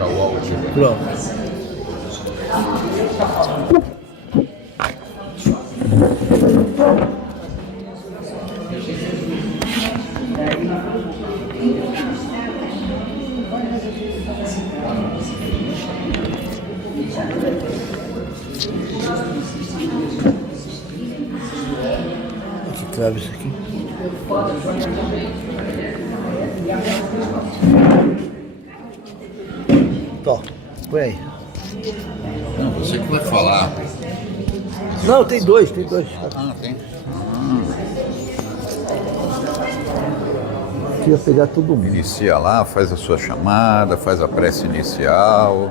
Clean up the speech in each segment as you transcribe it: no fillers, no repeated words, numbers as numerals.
entrar o áudio. Pronto. Que trava isso aqui. Tó, põe aí. Não, você que vai falar. Não, tem dois. Ah, tem. Queria pegar todo mundo. Inicia lá, faz a sua chamada, faz a prece inicial.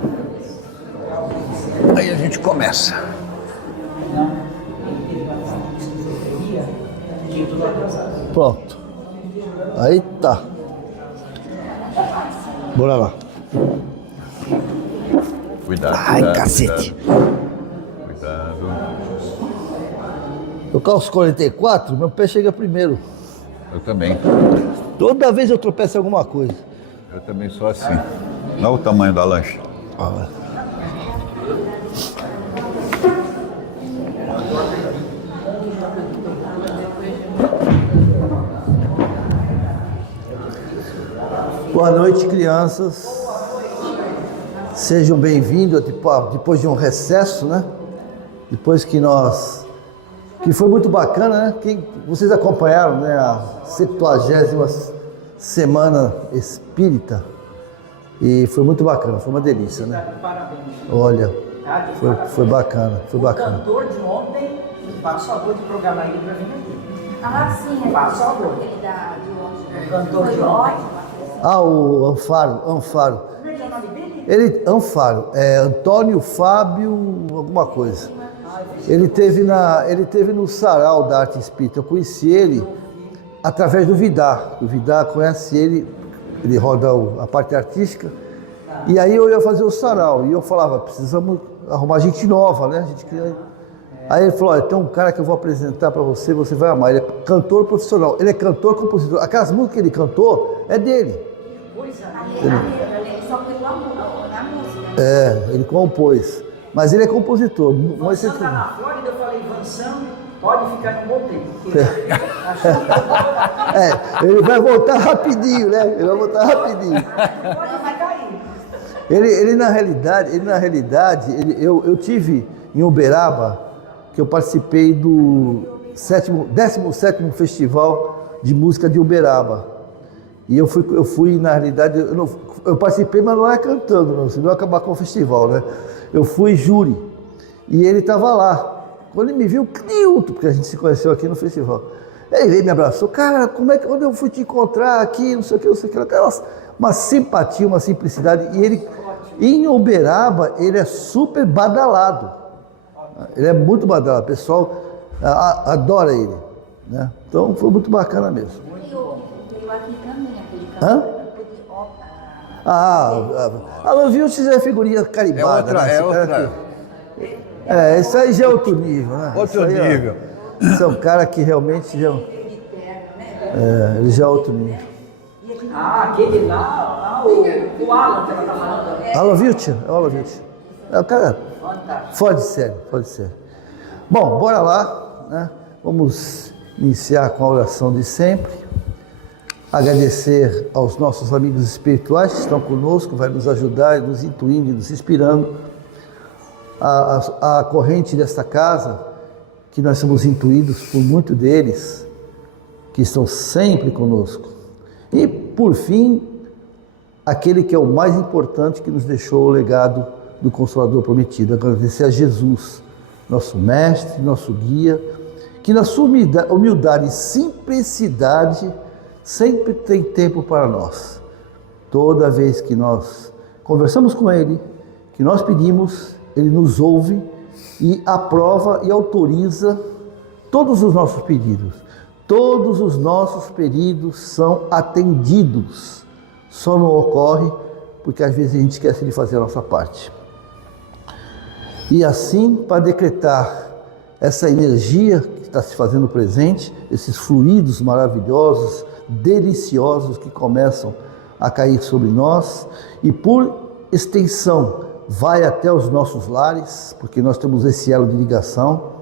Aí a gente começa. Pronto. Aí tá. Bora lá. Cuidado. Ai, cuidado, cacete. Cuidado. Eu calço 44, meu pé chega primeiro. Eu também. Toda vez eu tropeço em alguma coisa. Eu também sou assim. Olha o tamanho da lancha. Ah, boa noite, crianças. Sejam bem-vindos depois de um recesso, né? Depois que foi muito bacana, né? Vocês acompanharam, né? A 70ª Semana Espírita. E foi muito bacana, foi uma delícia, né? Olha, foi bacana. O cantor de ontem, faça favor de programar ele para vir aqui. Ah, sim, Faça favor. aquele de ontem. O cantor de ontem. Ah, o Anfaro. Como é que é o nome dele? Anfaro, Antônio Fábio, alguma coisa. Ele teve no Sarau da Arte Espírita. Eu conheci ele através do Vidar. O Vidar conhece ele roda a parte artística. E aí eu ia fazer o Sarau. E eu falava, precisamos arrumar gente nova, né? Aí ele falou, olha, tem um cara que eu vou apresentar para você, você vai amar. Ele é cantor profissional, ele é cantor, compositor. Aquelas músicas que ele cantou é dele. Ele só pegou a música. Ele compôs. Mas ele é compositor. Mas Vansan está na Flórida, eu falei, Vansan, pode ficar em Monteiro. Ele vai voltar rapidinho, né? Ele vai voltar rapidinho. Pode ficar aí. Ele na realidade, eu tive em Uberaba, que eu participei do 17º Festival de Música de Uberaba. E eu fui na realidade, eu participei, mas não era cantando, não, senão eu ia acabar com o festival, né? Eu fui júri, e ele estava lá. Quando ele me viu, Cnilton, porque a gente se conheceu aqui no festival. Ele veio, me abraçou, cara, onde eu fui te encontrar aqui, não sei o que, uma simpatia, uma simplicidade. E ele, em Uberaba, ele é super badalado. Ele é muito badalado, o pessoal adora ele, né? Então foi muito bacana mesmo. Veio aqui também, aquele Hã? cantor. A Lovildes é figurinha carimbada. É outra. Isso aí já é outro nível, né? Outro nível. Esse é um cara que realmente ele já é outro nível. Ah, aquele lá, o Alan que ela está falando. Alovildes? É o Alovildes. É o cara fora de série. Bom, bora lá, né? Vamos iniciar com a oração de sempre. Agradecer aos nossos amigos espirituais que estão conosco, vai nos ajudar, nos intuindo, nos inspirando. A corrente desta casa, que nós somos intuídos por muitos deles, que estão sempre conosco. E, por fim, aquele que é o mais importante, que nos deixou o legado do Consolador Prometido. Agradecer a Jesus, nosso mestre, nosso guia, que na sua humildade e simplicidade sempre tem tempo para nós. Toda vez que nós conversamos com Ele, que nós pedimos, Ele nos ouve e aprova e autoriza todos os nossos pedidos. Todos os nossos pedidos são atendidos. Só não ocorre porque às vezes a gente esquece de fazer a nossa parte. E assim, para decretar essa energia que está se fazendo presente, esses fluidos maravilhosos, deliciosos que começam a cair sobre nós, e por extensão vai até os nossos lares, porque nós temos esse elo de ligação.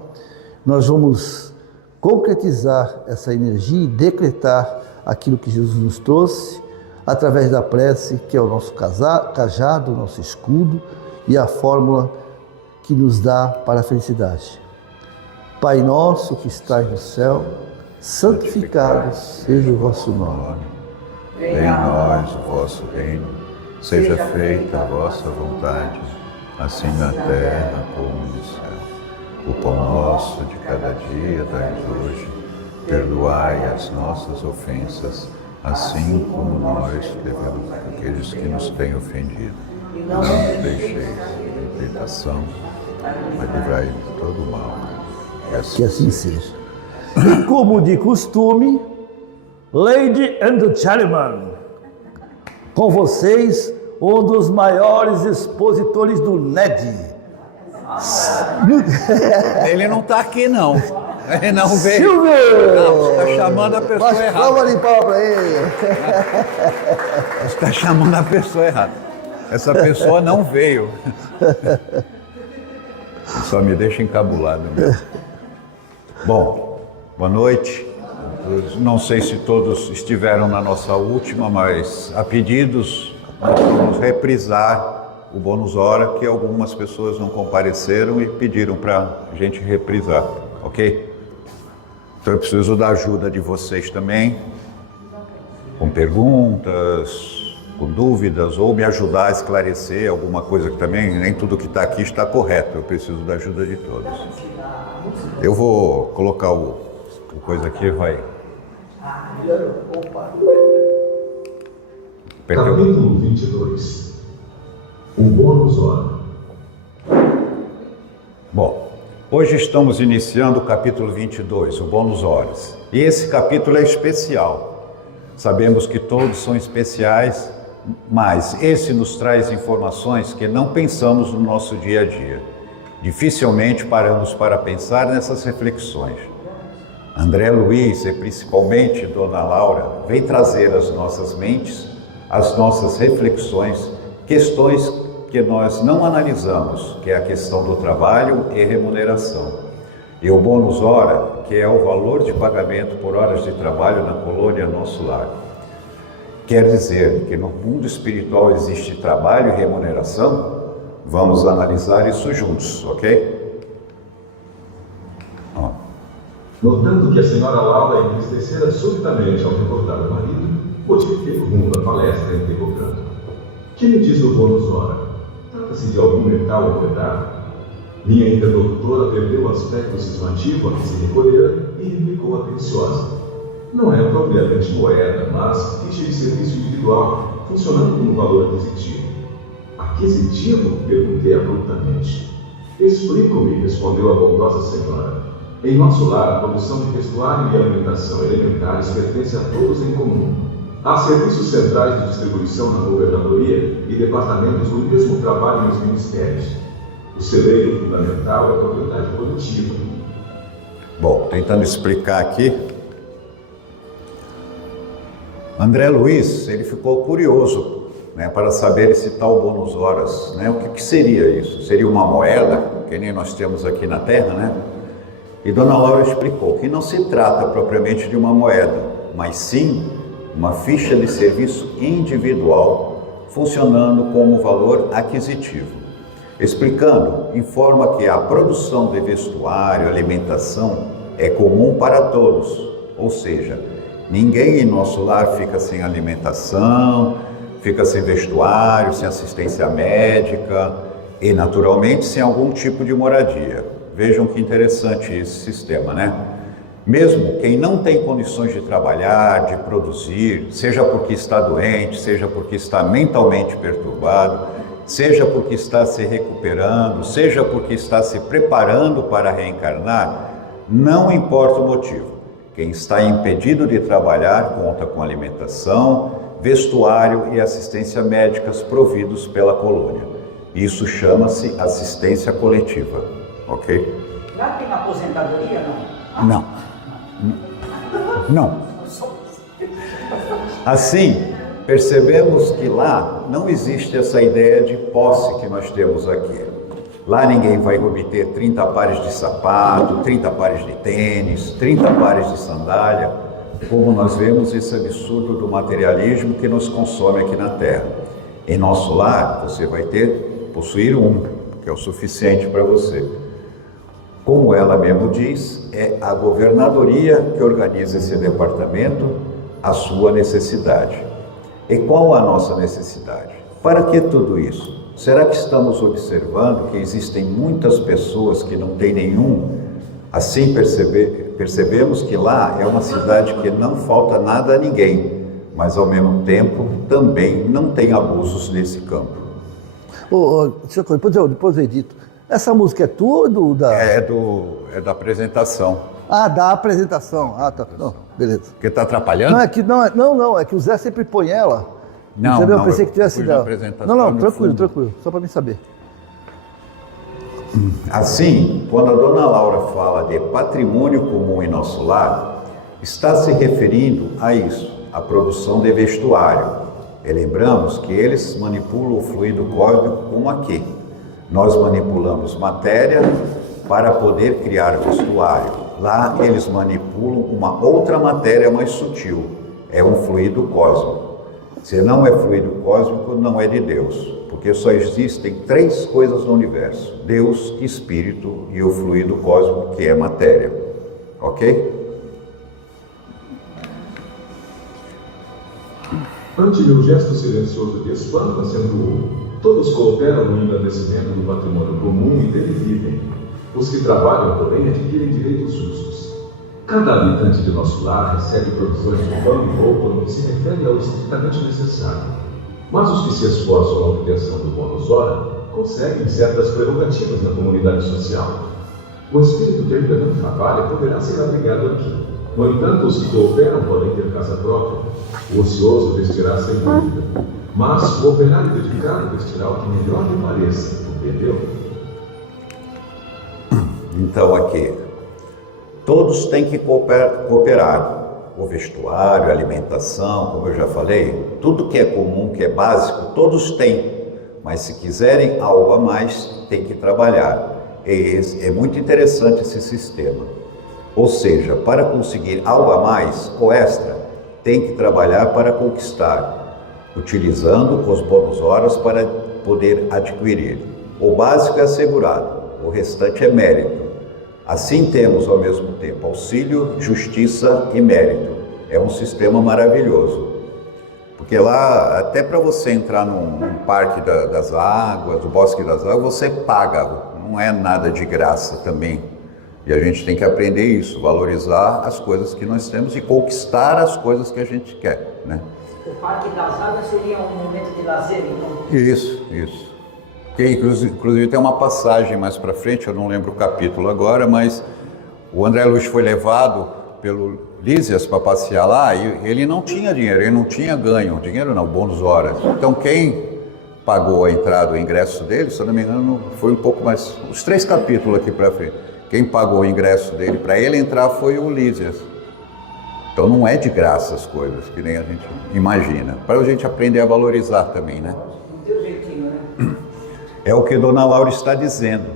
Nós vamos concretizar essa energia e decretar aquilo que Jesus nos trouxe através da prece, que é o nosso cajado, o nosso escudo e a fórmula que nos dá para a felicidade. Pai nosso que estais no céu, santificado seja o vosso nome. Venha a nós o vosso reino, seja feita a vossa vontade, assim na terra como no céu. O pão nosso de cada dia dai-nos hoje, perdoai as nossas ofensas, assim como nós devemos àqueles que nos têm ofendido. Não nos deixeis em tentação, mas livrai-nos de todo mal. Que assim seja. E como de costume, Lady and Gentlemen, com vocês, um dos maiores expositores do NED. Ele não está aqui, não. Ele não veio. Silvio! Não, está chamando a pessoa errada. Vamos limpar para ele. Está chamando a pessoa errada. Essa pessoa não veio. Só me deixa encabulado mesmo. Bom, boa noite. Não sei se todos estiveram na nossa última, mas a pedidos nós vamos reprisar o bônus hora, que algumas pessoas não compareceram e pediram para a gente reprisar, ok? Então eu preciso da ajuda de vocês também, com perguntas, com dúvidas, ou me ajudar a esclarecer alguma coisa que também, nem tudo que está aqui está correto, eu preciso da ajuda de todos. Eu vou colocar o coisa aqui, vai. Capítulo 22. O bônus hora. Bom, hoje estamos iniciando o capítulo 22, o bônus horas. E esse capítulo é especial. Sabemos que todos são especiais, mas esse nos traz informações que não pensamos no nosso dia a dia. Dificilmente paramos para pensar nessas reflexões. André Luiz e principalmente Dona Laura vem trazer às nossas mentes, às nossas reflexões, questões que nós não analisamos, que é a questão do trabalho e remuneração. E o bônus hora, que é o valor de pagamento por horas de trabalho na colônia Nosso Lar. Quer dizer que no mundo espiritual existe trabalho e remuneração? Vamos analisar isso juntos, ok? Ó. Notando que a senhora Laura entristecera subitamente ao recordar o marido, modifiquei o rumo da palestra interrogando. Que me diz o bônus hora? Trata-se de algum metal operário? Minha interlocutora perdeu o aspecto cismativo a que se recolhera e replicou atenciosa. Não é propriamente moeda, mas ficha de serviço individual, funcionando como valor aquisitivo. Aquisitivo? Perguntei abruptamente. Explico-me, respondeu a bondosa senhora. Em nosso lar, a produção de vestuário e alimentação elementares pertence a todos em comum. Há serviços centrais de distribuição na governadoria e departamentos do mesmo trabalho nos ministérios. O celeiro fundamental é propriedade coletiva. Bom, tentando explicar aqui, André Luiz, ele ficou curioso, para saber esse tal bônus horas, o que seria isso? Seria uma moeda, que nem nós temos aqui na Terra, E Dona Laura explicou que não se trata propriamente de uma moeda, mas sim uma ficha de serviço individual, funcionando como valor aquisitivo. Explicando, informa que a produção de vestuário, alimentação é comum para todos, ou seja, ninguém em nosso lar fica sem alimentação, fica sem vestuário, sem assistência médica e, naturalmente, sem algum tipo de moradia. Vejam que interessante esse sistema, Mesmo quem não tem condições de trabalhar, de produzir, seja porque está doente, seja porque está mentalmente perturbado, seja porque está se recuperando, seja porque está se preparando para reencarnar, não importa o motivo. Quem está impedido de trabalhar conta com alimentação, vestuário e assistência médicas providos pela colônia. Isso chama-se assistência coletiva, ok? Já tem aposentadoria, não? Não. Assim, percebemos que lá não existe essa ideia de posse que nós temos aqui. Lá ninguém vai obter 30 pares de sapato, 30 pares de tênis, 30 pares de sandália, como nós vemos esse absurdo do materialismo que nos consome aqui na Terra. Em nosso lar, você vai possuir um, que é o suficiente para você. Como ela mesmo diz, é a governadoria que organiza esse departamento, a sua necessidade. E qual a nossa necessidade? Para que tudo isso? Será que estamos observando que existem muitas pessoas que não têm nenhum? Assim percebemos que lá é uma cidade que não falta nada a ninguém, mas ao mesmo tempo também não tem abusos nesse campo. Deixa eu depois eu edito. Essa música é tua ou do da... É da apresentação. Ah, da apresentação. Ah, tá. Não, beleza. Porque está atrapalhando? Não, é que o Zé sempre põe ela. Não, entendeu? não, Eu pensei que tivesse dela. Não, tranquilo, só para mim saber. Assim, quando a dona Laura fala de patrimônio comum em nosso lar, está se referindo a isso, a produção de vestuário. E lembramos que eles manipulam o fluido cósmico como aqui. Nós manipulamos matéria para poder criar vestuário. Lá eles manipulam uma outra matéria mais sutil, é um fluido cósmico. Se não é fluido cósmico, não é de Deus, porque só existem 3 coisas no universo: Deus, Espírito e o fluido cósmico, que é matéria. Ok? Ante meu gesto silencioso de espanto, acentuou: todos cooperam no engrandecimento do patrimônio comum e dele vivem. Os que trabalham, porém, adquirem direitos justos. Cada habitante de nosso lar recebe provisões de pão e roupa no que se refere ao estritamente necessário. Mas os que se esforçam na obtenção do bônus hora conseguem certas prerrogativas na comunidade social. O espírito que ainda não trabalha poderá ser abrigado aqui. No entanto, os que cooperam podem ter casa própria. O ocioso vestirá sem dúvida. Mas o operário dedicado vestirá o que melhor lhe pareça. Entendeu? Então aqui, todos têm que cooperar. O vestuário, a alimentação, como eu já falei, tudo que é comum, que é básico, todos têm. Mas se quiserem algo a mais, tem que trabalhar. É muito interessante esse sistema. Ou seja, para conseguir algo a mais, ou extra, tem que trabalhar para conquistar, utilizando os bônus horas para poder adquirir. O básico é assegurado, o restante é mérito. Assim temos ao mesmo tempo auxílio, justiça e mérito. É um sistema maravilhoso. Porque lá, até para você entrar num parque das águas, do Bosque das Águas, você paga. Não é nada de graça também. E a gente tem que aprender isso, valorizar as coisas que nós temos e conquistar as coisas que a gente quer, né? O Parque das Águas seria um momento de lazer, então? Isso. Que inclusive tem uma passagem mais para frente, eu não lembro o capítulo agora, mas o André Luiz foi levado pelo Lísias para passear lá e ele não tinha dinheiro, ele não tinha ganho, dinheiro não, bônus horas. Então quem pagou a entrada, o ingresso dele, se eu não me engano, foi um pouco mais, os 3 capítulos aqui para frente. Quem pagou o ingresso dele para ele entrar foi o Lísias. Então não é de graça as coisas, que nem a gente imagina. Para a gente aprender a valorizar também, né? Não tem jeitinho, né? É o que Dona Laura está dizendo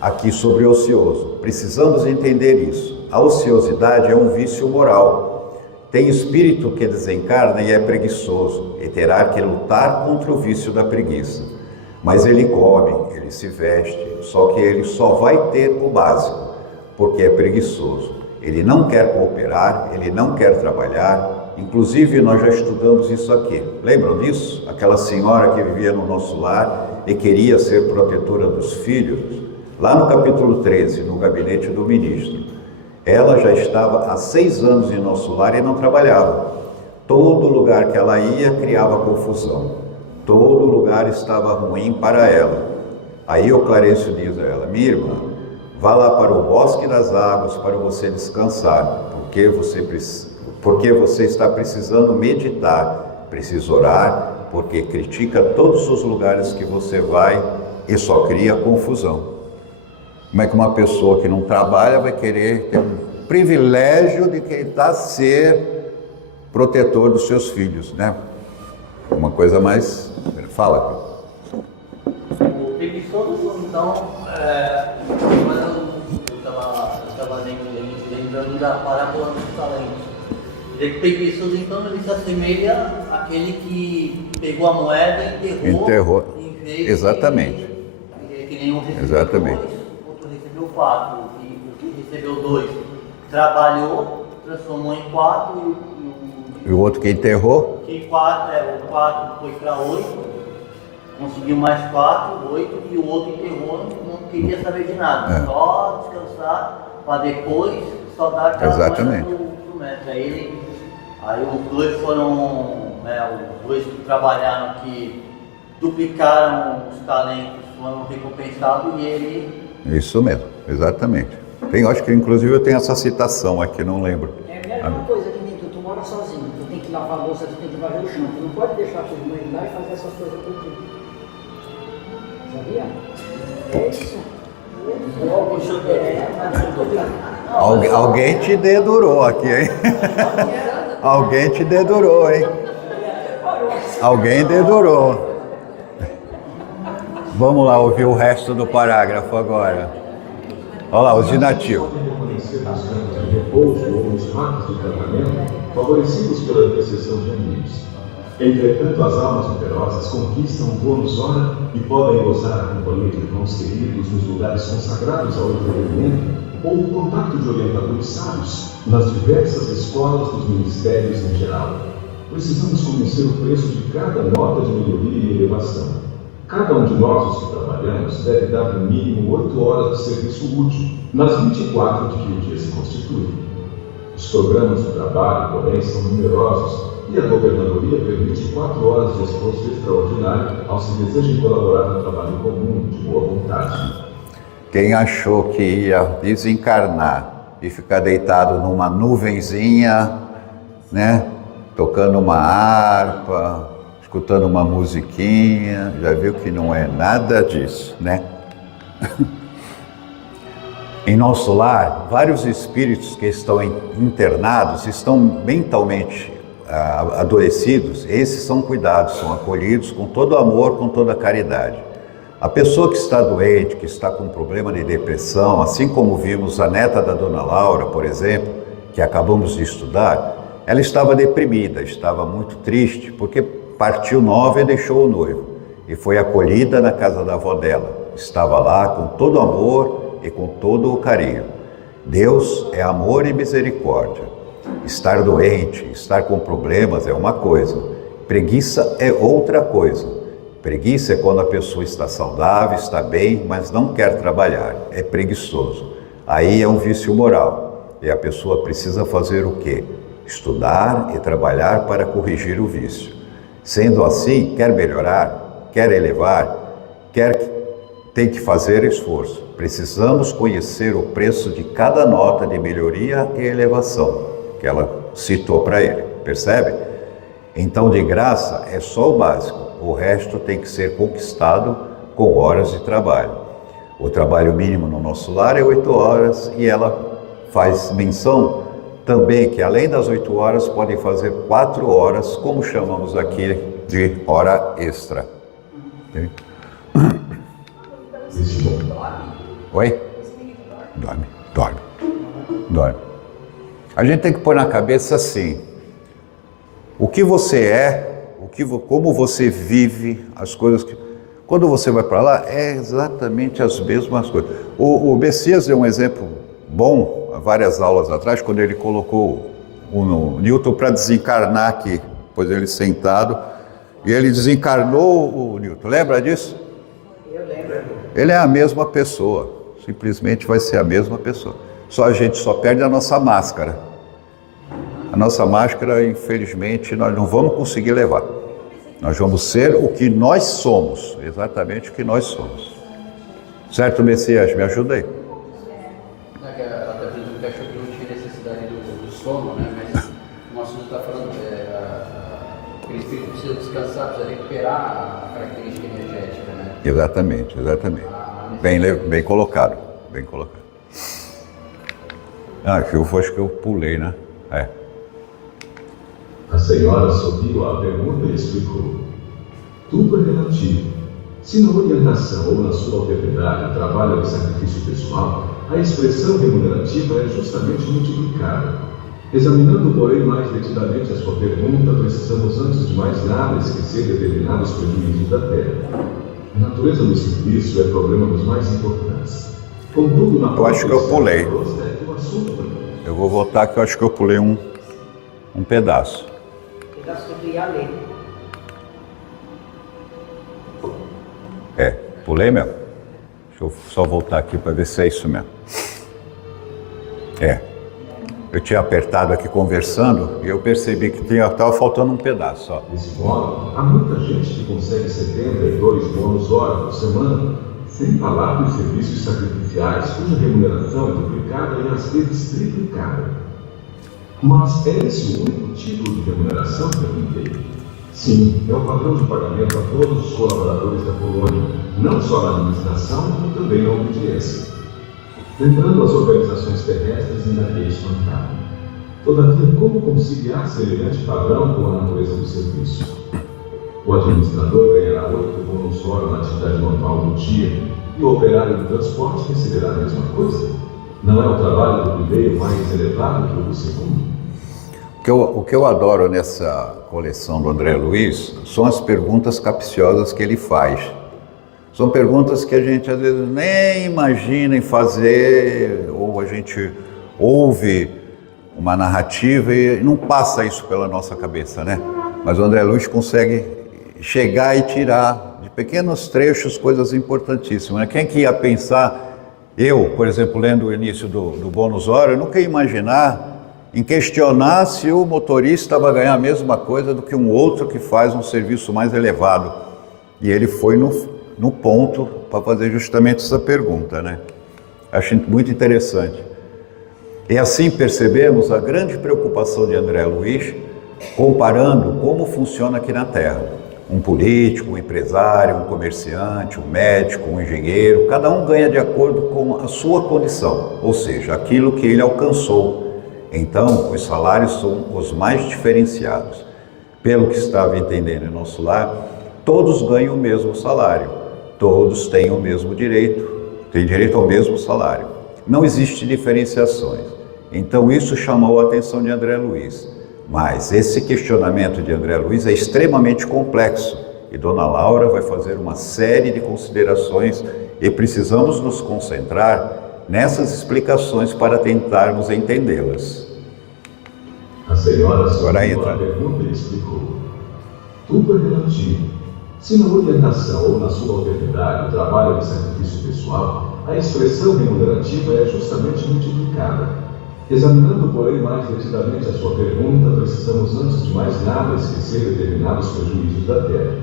aqui sobre o ocioso. Precisamos entender isso. A ociosidade é um vício moral. Tem espírito que desencarna e é preguiçoso, e terá que lutar contra o vício da preguiça. Mas ele come, ele se veste, só que ele só vai ter o básico, porque é preguiçoso. Ele não quer cooperar, ele não quer trabalhar. Inclusive, nós já estudamos isso aqui. Lembram disso? Aquela senhora que vivia no nosso lar e queria ser protetora dos filhos. Lá no capítulo 13, no gabinete do ministro. Ela já estava há 6 anos em nosso lar e não trabalhava. Todo lugar que ela ia criava confusão. Todo lugar estava ruim para ela. Aí o Clarencio diz a ela: minha irmã, vá lá para o Bosque das Águas para você descansar, porque você está precisando meditar, precisa orar, porque critica todos os lugares que você vai e só cria confusão. Como é que uma pessoa que não trabalha vai querer ter um privilégio de tentar ser protetor dos seus filhos, né? Uma coisa mais... Fala. O preguiçoso, então, quando eu estava lembrando da parábola dos talentos. O preguiçoso, então, ele se assemelha àquele que pegou a moeda e enterrou. Em vez Exatamente. Que nenhum recebeu Exatamente. 2, outro recebeu 4. E o que recebeu 2 trabalhou, transformou em 4 E o outro que enterrou? o 4 foi para 8, conseguiu mais 4, 8, e o outro enterrou, não queria saber de nada, só descansar para depois só dar aquela Exatamente. moeda pro mestre. Aí os dois foram, os dois que trabalharam, que duplicaram os talentos, foram recompensados e ele... Isso mesmo, exatamente. Acho que inclusive eu tenho essa citação aqui, não lembro. É a mesma coisa que nem tu mora sozinho, tu tem que lavar a louça, tu tem que varrer o chão, tu não pode deixar a tua irmã ir lá e fazer essas coisas por ti. Sabia? É isso. Alguém te dedurou aqui, hein? Alguém te dedurou, hein? Alguém dedurou. Vamos lá ouvir o resto do parágrafo agora. Olha lá, os de nativo. Podem reconhecer nos campos de repouso ou nos parques de tratamento, favorecidos pela intercessão de amigos. Entretanto, as almas numerosas conquistam o bônus hora e podem gozar a companhia de irmãos queridos nos lugares consagrados ao entretenimento ou o contato de orientadores sábios nas diversas escolas dos ministérios em geral. Precisamos conhecer o preço de cada nota de melhoria e elevação. Cada um de nós, os que trabalhamos, deve dar no mínimo 8 horas de serviço útil, nas 24 de que o dia se constitui. Os programas de trabalho, porém, são numerosos, e a governadoria permite 4 horas de esforço extraordinário aos que desejam colaborar no trabalho comum, de boa vontade. Quem achou que ia desencarnar e ficar deitado numa nuvenzinha, né, tocando uma harpa, escutando uma musiquinha, já viu que não é nada disso, né? Em nosso lar, vários espíritos que estão internados, estão mentalmente adoecidos, esses são cuidados, são acolhidos com todo amor, com toda caridade. A pessoa que está doente, que está com problema de depressão, assim como vimos a neta da Dona Laura, por exemplo, que acabamos de estudar, ela estava deprimida, estava muito triste, porque partiu nova e deixou o noivo, e foi acolhida na casa da avó dela. Estava lá com todo o amor e com todo o carinho. Deus é amor e misericórdia. Estar doente, estar com problemas é uma coisa, preguiça é outra coisa. Preguiça é quando a pessoa está saudável, está bem, mas não quer trabalhar, é preguiçoso. Aí é um vício moral, e a pessoa precisa fazer o quê? Estudar e trabalhar para corrigir o vício. Sendo assim, quer melhorar, quer elevar, tem que fazer esforço. Precisamos conhecer o preço de cada nota de melhoria e elevação que ela citou para ele, percebe? Então, de graça, é só o básico, o resto tem que ser conquistado com horas de trabalho. O trabalho mínimo no nosso lar é 8 horas e ela faz menção também que além das 8 horas podem fazer 4 horas, como chamamos aqui de hora extra. Okay? Oi? Dorme. A gente tem que pôr na cabeça assim, o que você é, como você vive, as coisas que... Quando você vai para lá, é exatamente as mesmas coisas. O Messias deu um exemplo bom, há várias aulas atrás, quando ele colocou o Newton para desencarnar aqui, pois ele sentado, e ele desencarnou o Newton. Lembra disso? Eu lembro. Ele é a mesma pessoa, simplesmente vai ser a mesma pessoa. Só a gente só perde a nossa máscara. A nossa máscara, infelizmente, nós não vamos conseguir levar. Nós vamos ser o que nós somos, exatamente o que nós somos. Certo, Messias? Me ajuda aí. Ela está dizendo que achou que não tinha necessidade do sono, né? Mas o nosso está falando que ele precisa descansar, precisa recuperar a característica energética, né? Exatamente. Bem colocado. Eu acho que eu pulei, né? É. A senhora sorriu à pergunta e explicou. Tudo é relativo. Se na orientação ou na sua alteridade trabalha o sacrifício pessoal, a expressão remunerativa é justamente multiplicada. Examinando, porém, mais detidamente a sua pergunta, precisamos, antes de mais nada, esquecer determinados prejuízos da terra. A natureza do serviço é problema dos mais importantes. Contudo, na Eu acho que eu pulei. é que o assunto... Eu vou voltar que eu acho que eu pulei um pedaço. Pedaço que eu ia ler. Pulei mesmo. Deixa eu só voltar aqui para ver se é isso mesmo. Eu tinha apertado aqui conversando e eu percebi que estava faltando um pedaço. Ó. Desse modo, há muita gente que consegue 72 bônus hora por semana, sem falar dos serviços sacrificiais, cuja remuneração é duplicada e às vezes triplicada. Mas é esse o único título de remuneração? Perguntei. Sim, é o padrão de pagamento a todos os colaboradores da colônia, não só na administração, como também na obediência. Lembrando as organizações terrestres, ainda é espantado. Todavia, como conciliar semelhante padrão com a natureza do serviço? O administrador ganhará 8 bônus hora na atividade normal do dia e o operário do transporte receberá a mesma coisa? Não é o trabalho do primeiro mais elevado que o do segundo? O que eu adoro nessa coleção do André Luiz são as perguntas capciosas que ele faz. São perguntas que a gente às vezes nem imagina em fazer, ou a gente ouve uma narrativa e não passa isso pela nossa cabeça, né? Mas o André Luiz consegue chegar e tirar de pequenos trechos coisas importantíssimas, né? Quem que ia pensar, eu, por exemplo, lendo o início do bônus hora, eu nunca ia imaginar em questionar se o motorista vai ganhar a mesma coisa do que um outro que faz um serviço mais elevado. E ele foi no ponto para fazer justamente essa pergunta, né? Acho muito interessante. E assim percebemos a grande preocupação de André Luiz, comparando como funciona aqui na Terra. Um político, um empresário, um comerciante, um médico, um engenheiro, cada um ganha de acordo com a sua condição, ou seja, aquilo que ele alcançou. Então, os salários são os mais diferenciados. Pelo que estava entendendo em nosso lar, todos ganham o mesmo salário, todos têm o mesmo direito, têm direito ao mesmo salário. Não existe diferenciações. Então, isso chamou a atenção de André Luiz. Mas esse questionamento de André Luiz é extremamente complexo e Dona Laura vai fazer uma série de considerações e precisamos nos concentrar nessas explicações para tentarmos entendê-las. A senhora Agora sorriu à pergunta e explicou. Tudo é relativo. Se na orientação ou na sua alteridade o trabalho de sacrifício pessoal, a expressão remunerativa é justamente multiplicada. Examinando, porém, mais detidamente a sua pergunta, precisamos, antes de mais nada, esquecer determinados prejuízos da terra.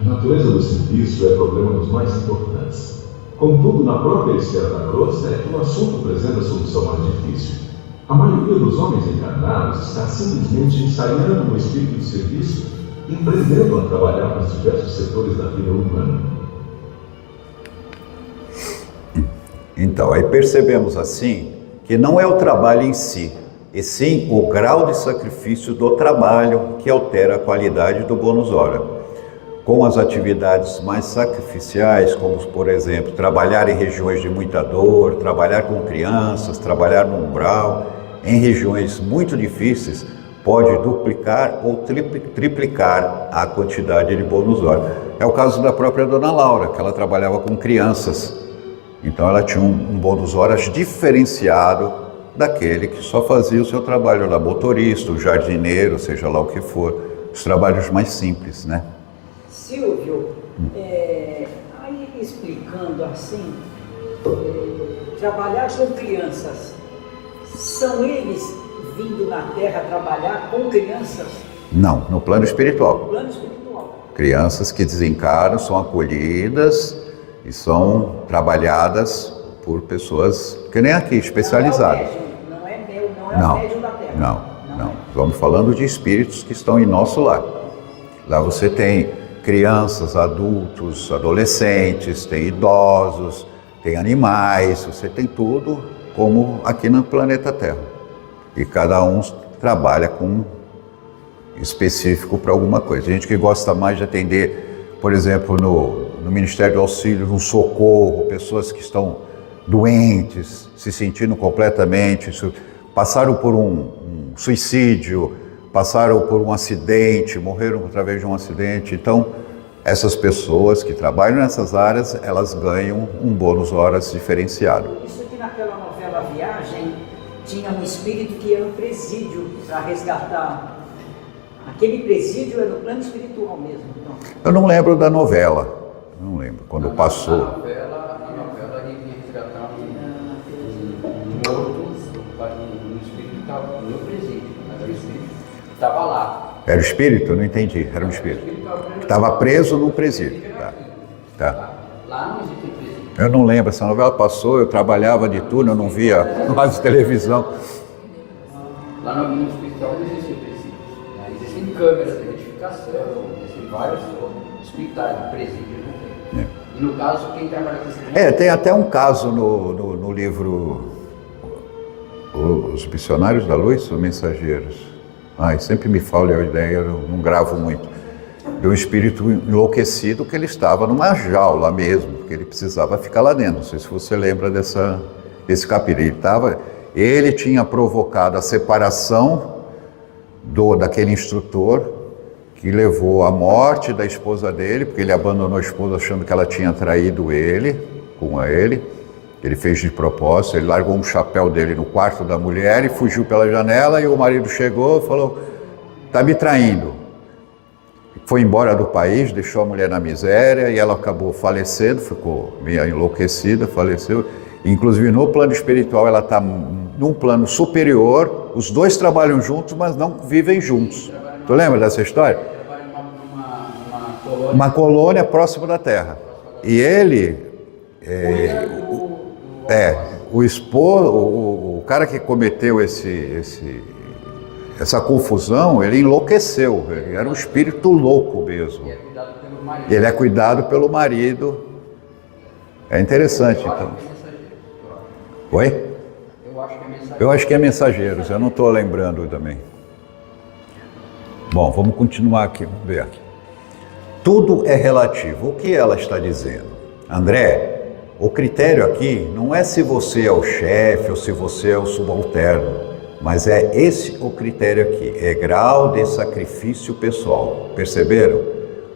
A natureza do serviço é problema dos mais importantes. Contudo, na própria esfera da crosta é que o assunto apresenta a solução mais difícil. A maioria dos homens encarnados está simplesmente ensaiando no espírito de serviço e empreendendo a trabalhar nos diversos setores da vida humana. Então, aí percebemos assim que não é o trabalho em si, e sim o grau de sacrifício do trabalho que altera a qualidade do bônus hora. Com as atividades mais sacrificiais, como por exemplo, trabalhar em regiões de muita dor, trabalhar com crianças, trabalhar no umbral, em regiões muito difíceis, pode duplicar ou triplicar a quantidade de bônus hora. É o caso da própria Dona Laura, que ela trabalhava com crianças. Então ela tinha um bônus horas diferenciado daquele que só fazia o seu trabalho lá, motorista, o jardineiro, seja lá o que for, os trabalhos mais simples, né? Silvio, aí explicando assim, trabalhar com crianças, são eles vindo na Terra trabalhar com crianças? Não, no plano espiritual. No plano espiritual. Crianças que desencarnam são acolhidas e são trabalhadas por pessoas que nem aqui, especializadas. Não é o médium da Terra. Não. Vamos falando de espíritos que estão em nosso lar. Lá você tem crianças, adultos, adolescentes, tem idosos, tem animais, você tem tudo como aqui no planeta Terra. E cada um trabalha específico para alguma coisa. Gente que gosta mais de atender, por exemplo, no Ministério do Auxílio, no socorro, pessoas que estão doentes, se sentindo completamente, passaram por um suicídio, passaram por um acidente, morreram através de um acidente. Então, essas pessoas que trabalham nessas áreas, elas ganham um bônus horas diferenciado. Isso que naquela novela Viagem, tinha um espírito que ia no presídio para resgatar. Aquele presídio é no plano espiritual mesmo. Então. Eu não lembro da novela, não lembro, quando passou. Na novela ele ia resgatar um morto, um espírito que estava no presídio, mas o espírito estava lá. Era o espírito? Não entendi, era um espírito. Estava preso no presídio. Tá. Lá não existe presídio. Eu não lembro, essa novela passou, eu trabalhava de turno, eu não via mais de televisão. Lá no hospital não existem presídios. Né? Existem câmeras de identificação, existem vários hospitais, presídios não tem. E no caso, quem trabalha com esse Tem até um caso no livro Os Missionários da Luz, ou Mensageiros. Sempre me falha a ideia, eu não gravo muito. De um espírito enlouquecido que ele estava numa jaula mesmo, porque ele precisava ficar lá dentro. Não sei se você lembra desse capítulo. Ele tinha provocado a separação daquele instrutor, que levou à morte da esposa dele, porque ele abandonou a esposa achando que ela tinha traído ele, com ele. Ele fez de propósito, ele largou um chapéu dele no quarto da mulher e fugiu pela janela, e o marido chegou e falou: "Tá me traindo". Foi embora do país, deixou a mulher na miséria e ela acabou falecendo, ficou meio enlouquecida, faleceu. Inclusive no plano espiritual ela está num plano superior, os dois trabalham juntos, mas não vivem juntos. Tu lembra dessa história? trabalha numa colônia. Uma colônia próxima da Terra. E ele, o cara que cometeu essa confusão, ele enlouqueceu, ele era um espírito louco mesmo. É cuidado pelo marido. Ele é cuidado pelo marido. É interessante, então. Oi? Eu acho que é mensageiro. Eu acho que é Mensageiros, eu não estou lembrando também. Bom, vamos continuar aqui, vamos ver. Tudo é relativo. O que ela está dizendo? André, o critério aqui não é se você é o chefe ou se você é o subalterno, mas é esse o critério aqui, é grau de sacrifício pessoal. Perceberam?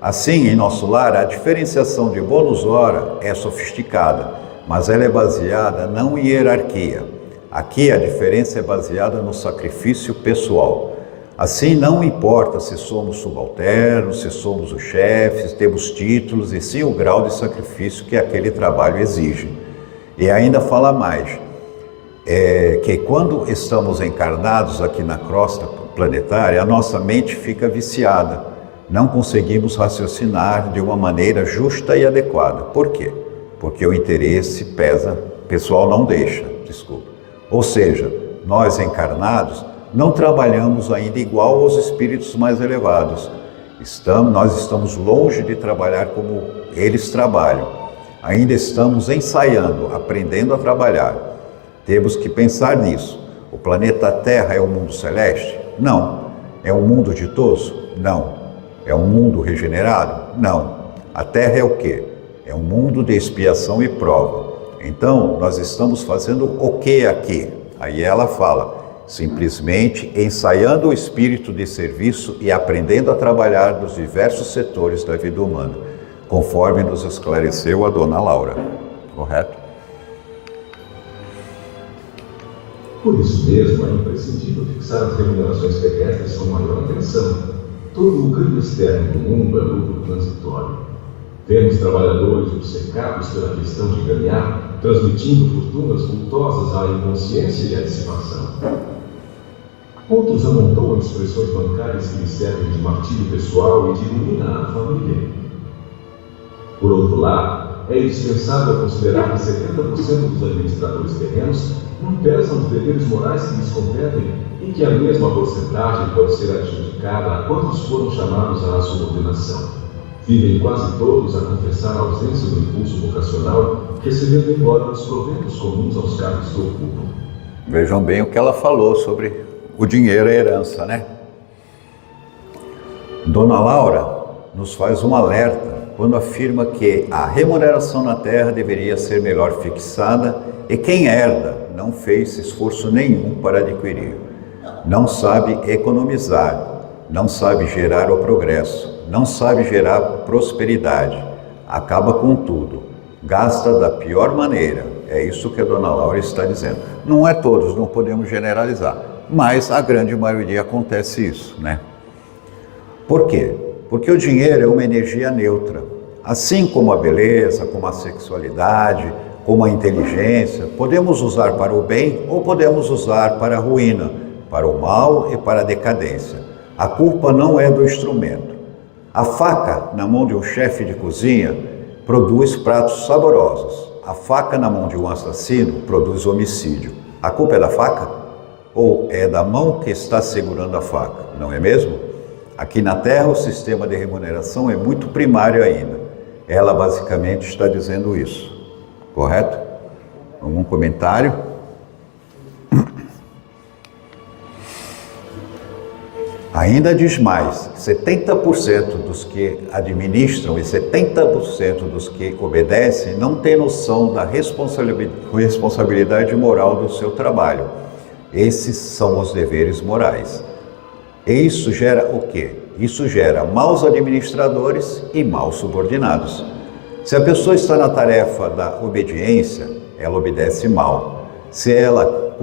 Assim, em nosso lar, a diferenciação de bônus hora é sofisticada, mas ela é baseada não em hierarquia. Aqui a diferença é baseada no sacrifício pessoal. Assim, não importa se somos subalternos, se somos os chefes, se temos títulos, e sim o grau de sacrifício que aquele trabalho exige. E ainda fala mais, que quando estamos encarnados aqui na crosta planetária, a nossa mente fica viciada. Não conseguimos raciocinar de uma maneira justa e adequada. Por quê? Porque o interesse pesa, o pessoal não deixa, desculpa. Ou seja, nós encarnados não trabalhamos ainda igual aos espíritos mais elevados. Nós estamos longe de trabalhar como eles trabalham. Ainda estamos ensaiando, aprendendo a trabalhar. Temos que pensar nisso. O planeta Terra é um mundo celeste? Não. É um mundo ditoso? Não. É um mundo regenerado? Não. A Terra é o quê? É um mundo de expiação e prova. Então, nós estamos fazendo o que aqui? Aí ela fala: simplesmente ensaiando o espírito de serviço e aprendendo a trabalhar nos diversos setores da vida humana, conforme nos esclareceu a dona Laura. Correto? Por isso mesmo, é imprescindível fixar as remunerações terrestres com maior atenção. Todo o ganho externo do mundo é lucro transitório. Vemos trabalhadores obcecados pela questão de ganhar, transmitindo fortunas vultosas à inconsciência e à dissipação. Outros amontoam expressões bancárias que lhes servem de martírio pessoal e de ruína à família. Por outro lado, é indispensável considerar que 70% dos administradores terrenos não pesam os deveres morais que lhes competem e que a mesma porcentagem pode ser adjudicada a quantos foram chamados à subordinação. Vivem quase todos a confessar a ausência do impulso vocacional, recebendo embora os proventos comuns aos cargos que ocupam. Vejam bem o que ela falou sobre o dinheiro e a herança, né? Dona Laura nos faz um alerta quando afirma que a remuneração na terra deveria ser melhor fixada e quem herda não fez esforço nenhum para adquirir. Não sabe economizar, não sabe gerar o progresso, não sabe gerar prosperidade, acaba com tudo, gasta da pior maneira. É isso que a Dona Laura está dizendo. Não é todos, não podemos generalizar, mas a grande maioria acontece isso, né? Por quê? Porque o dinheiro é uma energia neutra. Assim como a beleza, como a sexualidade, como a inteligência, podemos usar para o bem ou podemos usar para a ruína, para o mal e para a decadência. A culpa não é do instrumento. A faca na mão de um chefe de cozinha produz pratos saborosos. A faca na mão de um assassino produz homicídio. A culpa é da faca? Ou é da mão que está segurando a faca? Não é mesmo? Aqui na Terra o sistema de remuneração é muito primário ainda. Ela basicamente está dizendo isso. Correto? Algum comentário? Ainda diz mais, 70% dos que administram e 70% dos que obedecem não têm noção da responsabilidade moral do seu trabalho. Esses são os deveres morais. E isso gera o quê? Isso gera maus administradores e maus subordinados. Se a pessoa está na tarefa da obediência, ela obedece mal. Se ela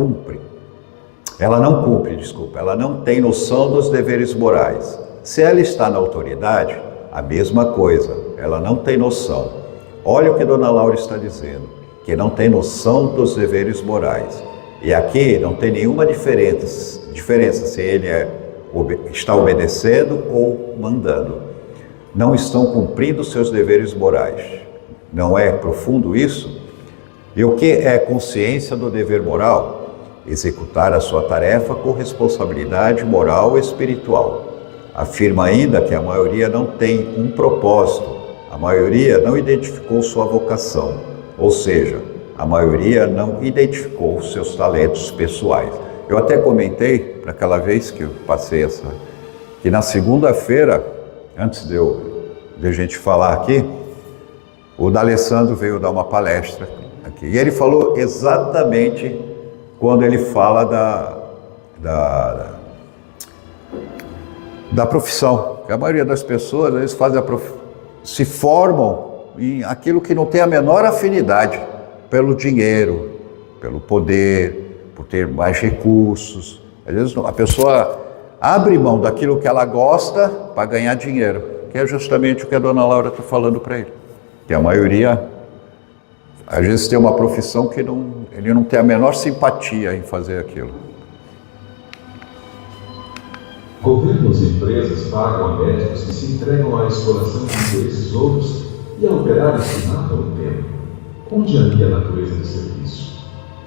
não tem noção dos deveres morais. Se ela está na autoridade, a mesma coisa, ela não tem noção. Olha o que Dona Laura está dizendo, que não tem noção dos deveres morais. E aqui não tem nenhuma diferença se ele está obedecendo ou mandando. Não estão cumprindo seus deveres morais. Não é profundo isso? E o que é consciência do dever moral? Executar a sua tarefa com responsabilidade moral e espiritual. Afirma ainda que a maioria não tem um propósito, a maioria não identificou sua vocação, ou seja, a maioria não identificou seus talentos pessoais. Eu até comentei, para aquela vez que eu passei que na segunda-feira, antes de a gente falar aqui, o D'Alessandro veio dar uma palestra aqui. E ele falou exatamente quando ele fala da profissão. Que a maioria das pessoas, eles se formam em aquilo que não tem a menor afinidade pelo dinheiro, pelo poder, por ter mais recursos. Às vezes a pessoa abre mão daquilo que ela gosta para ganhar dinheiro, que é justamente o que a Dona Laura está falando para ele. Que a maioria, às vezes, tem uma profissão que ele não tem a menor simpatia em fazer aquilo. Governos e empresas pagam a médicos que se entregam à exploração de interesses outros e a operários que matam o tempo. Onde anda a natureza do serviço?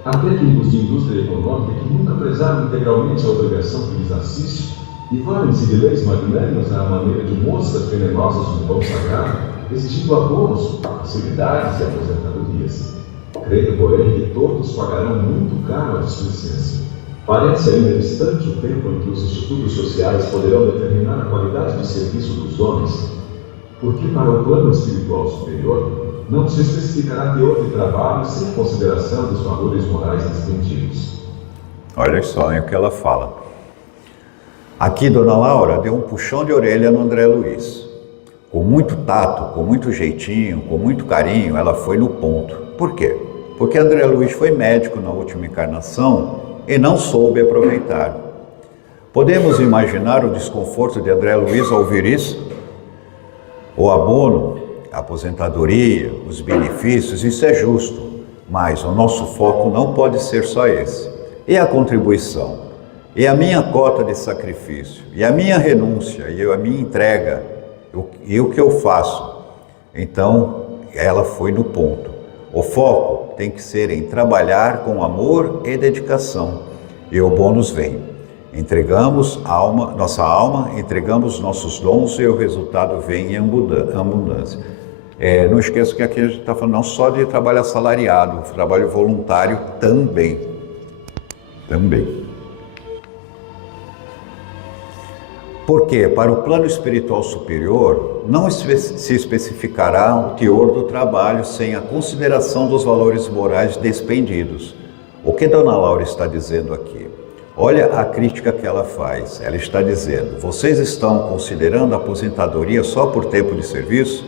Há técnicos de indústria econômica que nunca prezaram integralmente a obrigação que lhes assiste e valem-se de leis magnânimas à maneira de moscas venenosas no pão sagrado, exigindo abonos, facilidades e aposentadorias. Creio, porém, que todos pagarão muito caro a displicência. Parece ainda distante o tempo em que os institutos sociais poderão determinar a qualidade de serviço dos homens, porque para o plano espiritual superior não se especificará teor de trabalho sem consideração dos valores morais distintivos. Olha só o que ela fala. Aqui, Dona Laura deu um puxão de orelha no André Luiz. Com muito tato, com muito jeitinho, com muito carinho, ela foi no ponto. Por quê? Porque André Luiz foi médico na última encarnação e não soube aproveitar. Podemos imaginar o desconforto de André Luiz ao ouvir isso? O abono, a aposentadoria, os benefícios, isso é justo, mas o nosso foco não pode ser só esse. E a contribuição? E a minha cota de sacrifício? E a minha renúncia? E a minha entrega? E o que eu faço? Então, ela foi no ponto. O foco tem que ser em trabalhar com amor e dedicação. E o bônus vem. Entregamos nossa alma, entregamos nossos dons e o resultado vem em abundância. Não esqueça que aqui a gente está falando não só de trabalho assalariado, trabalho voluntário também. Porque para o plano espiritual superior não se especificará o teor do trabalho sem a consideração dos valores morais despendidos. O que Dona Laura está dizendo aqui? Olha a crítica que ela faz. Ela está dizendo: vocês estão considerando a aposentadoria só por tempo de serviço?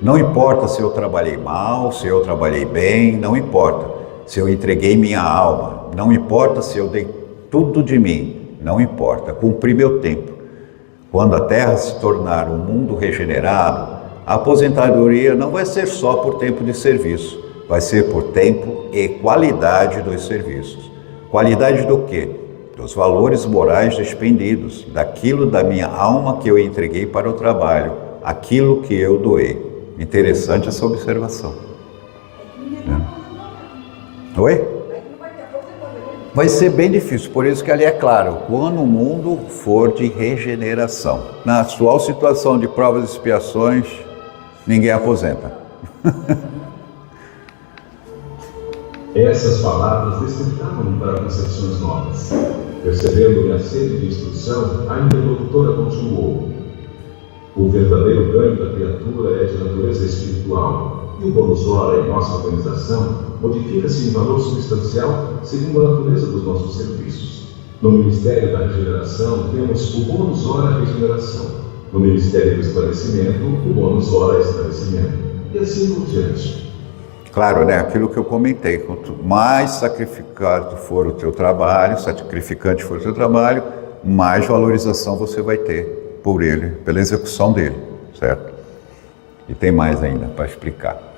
Não importa se eu trabalhei mal, se eu trabalhei bem, não importa. Se eu entreguei minha alma, não importa se eu dei tudo de mim, não importa. Cumpri meu tempo. Quando a Terra se tornar um mundo regenerado, a aposentadoria não vai ser só por tempo de serviço, vai ser por tempo e qualidade dos serviços. Qualidade do quê? Dos valores morais despendidos, daquilo da minha alma que eu entreguei para o trabalho, aquilo que eu doei. Interessante essa observação. Oi? Vai ser bem difícil, por isso que ali é claro, quando o mundo for de regeneração. Na atual situação de provas e expiações, ninguém aposenta. Essas palavras despertavam para concepções novas. Percebendo-me a sede de instrução, a interlocutora continuou: o verdadeiro ganho da criatura é de natureza espiritual, e o bônus hora em nossa organização modifica-se em valor substancial segundo a natureza dos nossos serviços. No Ministério da Regeneração temos o bônus hora regeneração, no Ministério do Esclarecimento o bônus hora esclarecimento, e assim por diante. Claro, né? Aquilo que eu comentei, quanto mais sacrificado for o teu trabalho, sacrificante for o teu trabalho, mais valorização você vai ter por ele, pela execução dele, certo? E tem mais ainda para explicar.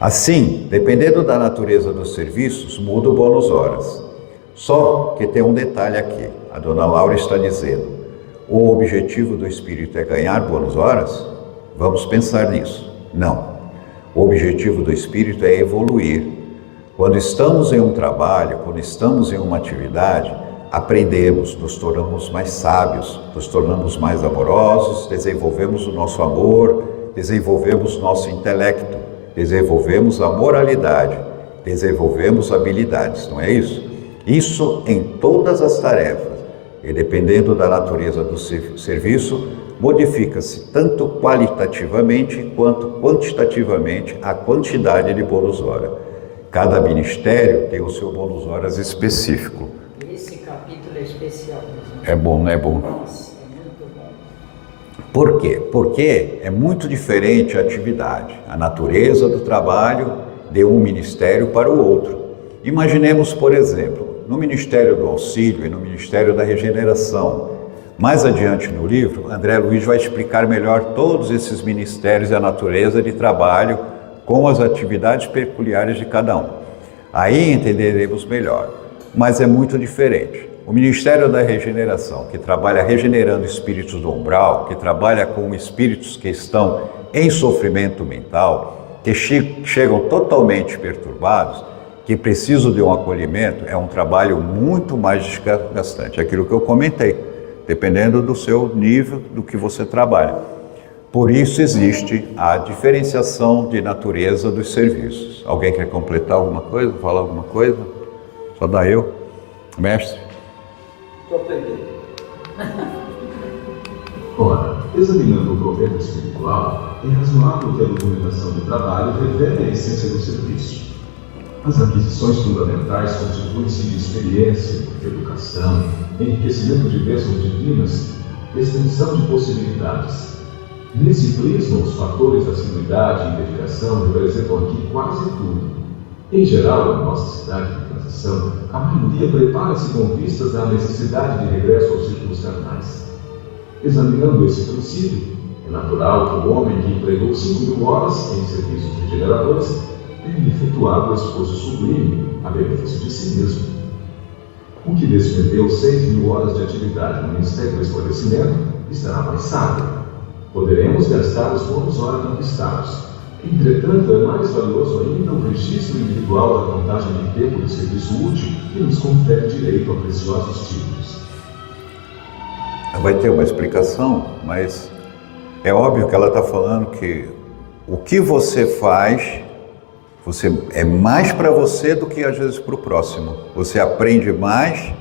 Assim, dependendo da natureza dos serviços, muda o bônus horas. Só que tem um detalhe aqui. A Dona Laura está dizendo: o objetivo do espírito é ganhar bônus horas? Vamos pensar nisso. Não. O objetivo do espírito é evoluir. Quando estamos em um trabalho, quando estamos em uma atividade, aprendemos, nos tornamos mais sábios, nos tornamos mais amorosos, desenvolvemos o nosso amor, desenvolvemos nosso intelecto, desenvolvemos a moralidade, desenvolvemos habilidades, não é isso? Isso em todas as tarefas. E dependendo da natureza do serviço, modifica-se tanto qualitativamente quanto quantitativamente a quantidade de bônus hora. Cada ministério tem o seu bônus horas específico. Esse capítulo é especial mesmo. É bom, não é bom? Nossa, é muito bom. Por quê? Porque é muito diferente a atividade, a natureza do trabalho de um ministério para o outro. Imaginemos, por exemplo, no Ministério do Auxílio e no Ministério da Regeneração. Mais adiante no livro, André Luiz vai explicar melhor todos esses ministérios e a natureza de trabalho com as atividades peculiares de cada um. Aí entenderemos melhor, mas é muito diferente. O Ministério da Regeneração, que trabalha regenerando espíritos do umbral, que trabalha com espíritos que estão em sofrimento mental, que chegam totalmente perturbados, que precisam de um acolhimento, é um trabalho muito mais desgastante. É aquilo que eu comentei, dependendo do seu nível, do que você trabalha. Por isso existe a diferenciação de natureza dos serviços. Alguém quer completar alguma coisa? Falar alguma coisa? Só dá eu? Mestre? Estou aprendendo. Ora, examinando o provérbio espiritual, é razoável que a documentação de trabalho revele a essência do serviço. As aquisições fundamentais constituem-se de experiência, educação, enriquecimento de bênçãos divinas, extensão de possibilidades. Nesse prisma, os fatores da assiduidade e dedicação representam aqui quase tudo. Em geral, na nossa cidade de transição, a maioria prepara-se com vistas à necessidade de regresso aos círculos carnais. Examinando esse princípio, é natural que o homem que empregou 5.000 horas em serviços regeneradores tenha efetuado o esforço sublime a benefício de si mesmo. O que despendeu 6.000 horas de atividade no Ministério do Esclarecimento estará mais sábio. Poderemos gastar os bônus hora conquistados. Entretanto, é mais valioso ainda o registro individual da contagem de tempo de serviço útil que nos confere direito a preciosos títulos. Vai ter uma explicação, mas é óbvio que ela está falando que o que você faz é mais para você do que às vezes para o próximo. Você aprende mais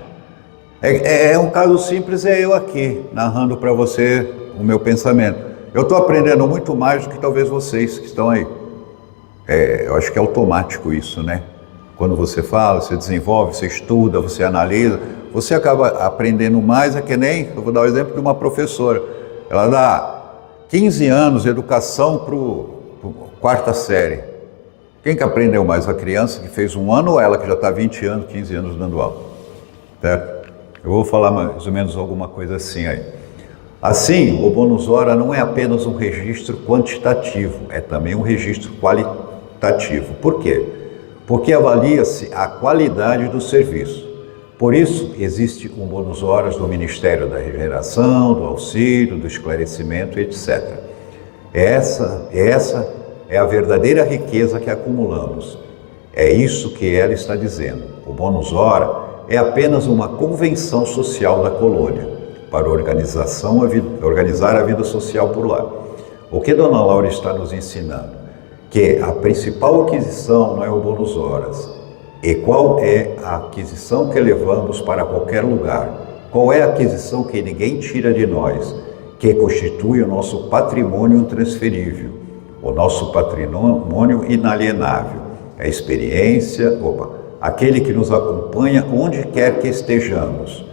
É um caso simples, é eu aqui, narrando para você o meu pensamento. Eu estou aprendendo muito mais do que talvez vocês que estão aí. Eu acho que é automático isso, né? Quando você fala, você desenvolve, você estuda, você analisa, você acaba aprendendo mais, é que nem, eu vou dar o exemplo de uma professora. Ela dá 15 anos de educação para quarta série. Quem que aprendeu mais? A criança que fez 1 ano ou ela que já está 20 anos, 15 anos dando aula? Certo? Eu vou falar mais ou menos alguma coisa assim aí. Assim, o bônus hora não é apenas um registro quantitativo, é também um registro qualitativo. Por quê? Porque avalia-se a qualidade do serviço. Por isso, existe um bônus horas do Ministério da Regeneração, do Auxílio, do Esclarecimento, etc. Essa é a verdadeira riqueza que acumulamos. É isso que ela está dizendo. O bônus hora é apenas uma convenção social da colônia para organizar a vida social por lá. O que Dona Laura está nos ensinando? Que a principal aquisição não é o bônus horas. E qual é a aquisição que levamos para qualquer lugar? Qual é a aquisição que ninguém tira de nós, que constitui o nosso patrimônio intransferível, o nosso patrimônio inalienável? A experiência, aquele que nos acompanha onde quer que estejamos.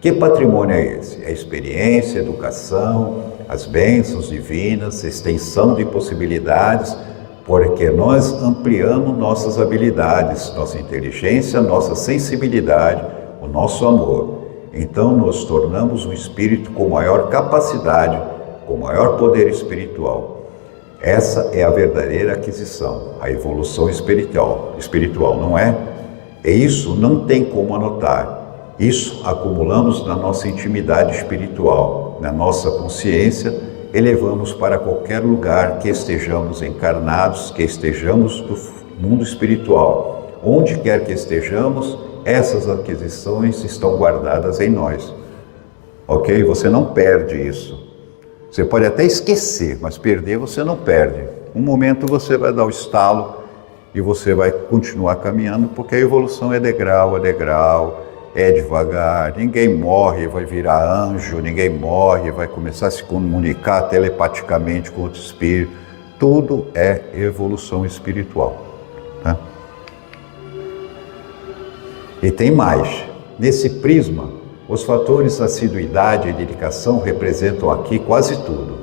Que patrimônio é esse? É experiência, educação, as bênçãos divinas, extensão de possibilidades, porque nós ampliamos nossas habilidades, nossa inteligência, nossa sensibilidade, o nosso amor. Então nos tornamos um espírito com maior capacidade, com maior poder espiritual. Essa é a verdadeira aquisição, a evolução espiritual, não é? E isso não tem como anotar. Isso acumulamos na nossa intimidade espiritual, na nossa consciência, elevamos para qualquer lugar que estejamos encarnados, que estejamos do mundo espiritual. Onde quer que estejamos, essas aquisições estão guardadas em nós. Ok? Você não perde isso. Você pode até esquecer, mas perder você não perde. Um momento você vai dar o estalo e você vai continuar caminhando, porque a evolução é degrau a degrau, é devagar. Ninguém morre e vai virar anjo, ninguém morre e vai começar a se comunicar telepaticamente com outro espírito. Tudo é evolução espiritual. Tá? E tem mais. Nesse prisma, os fatores assiduidade e dedicação representam aqui quase tudo.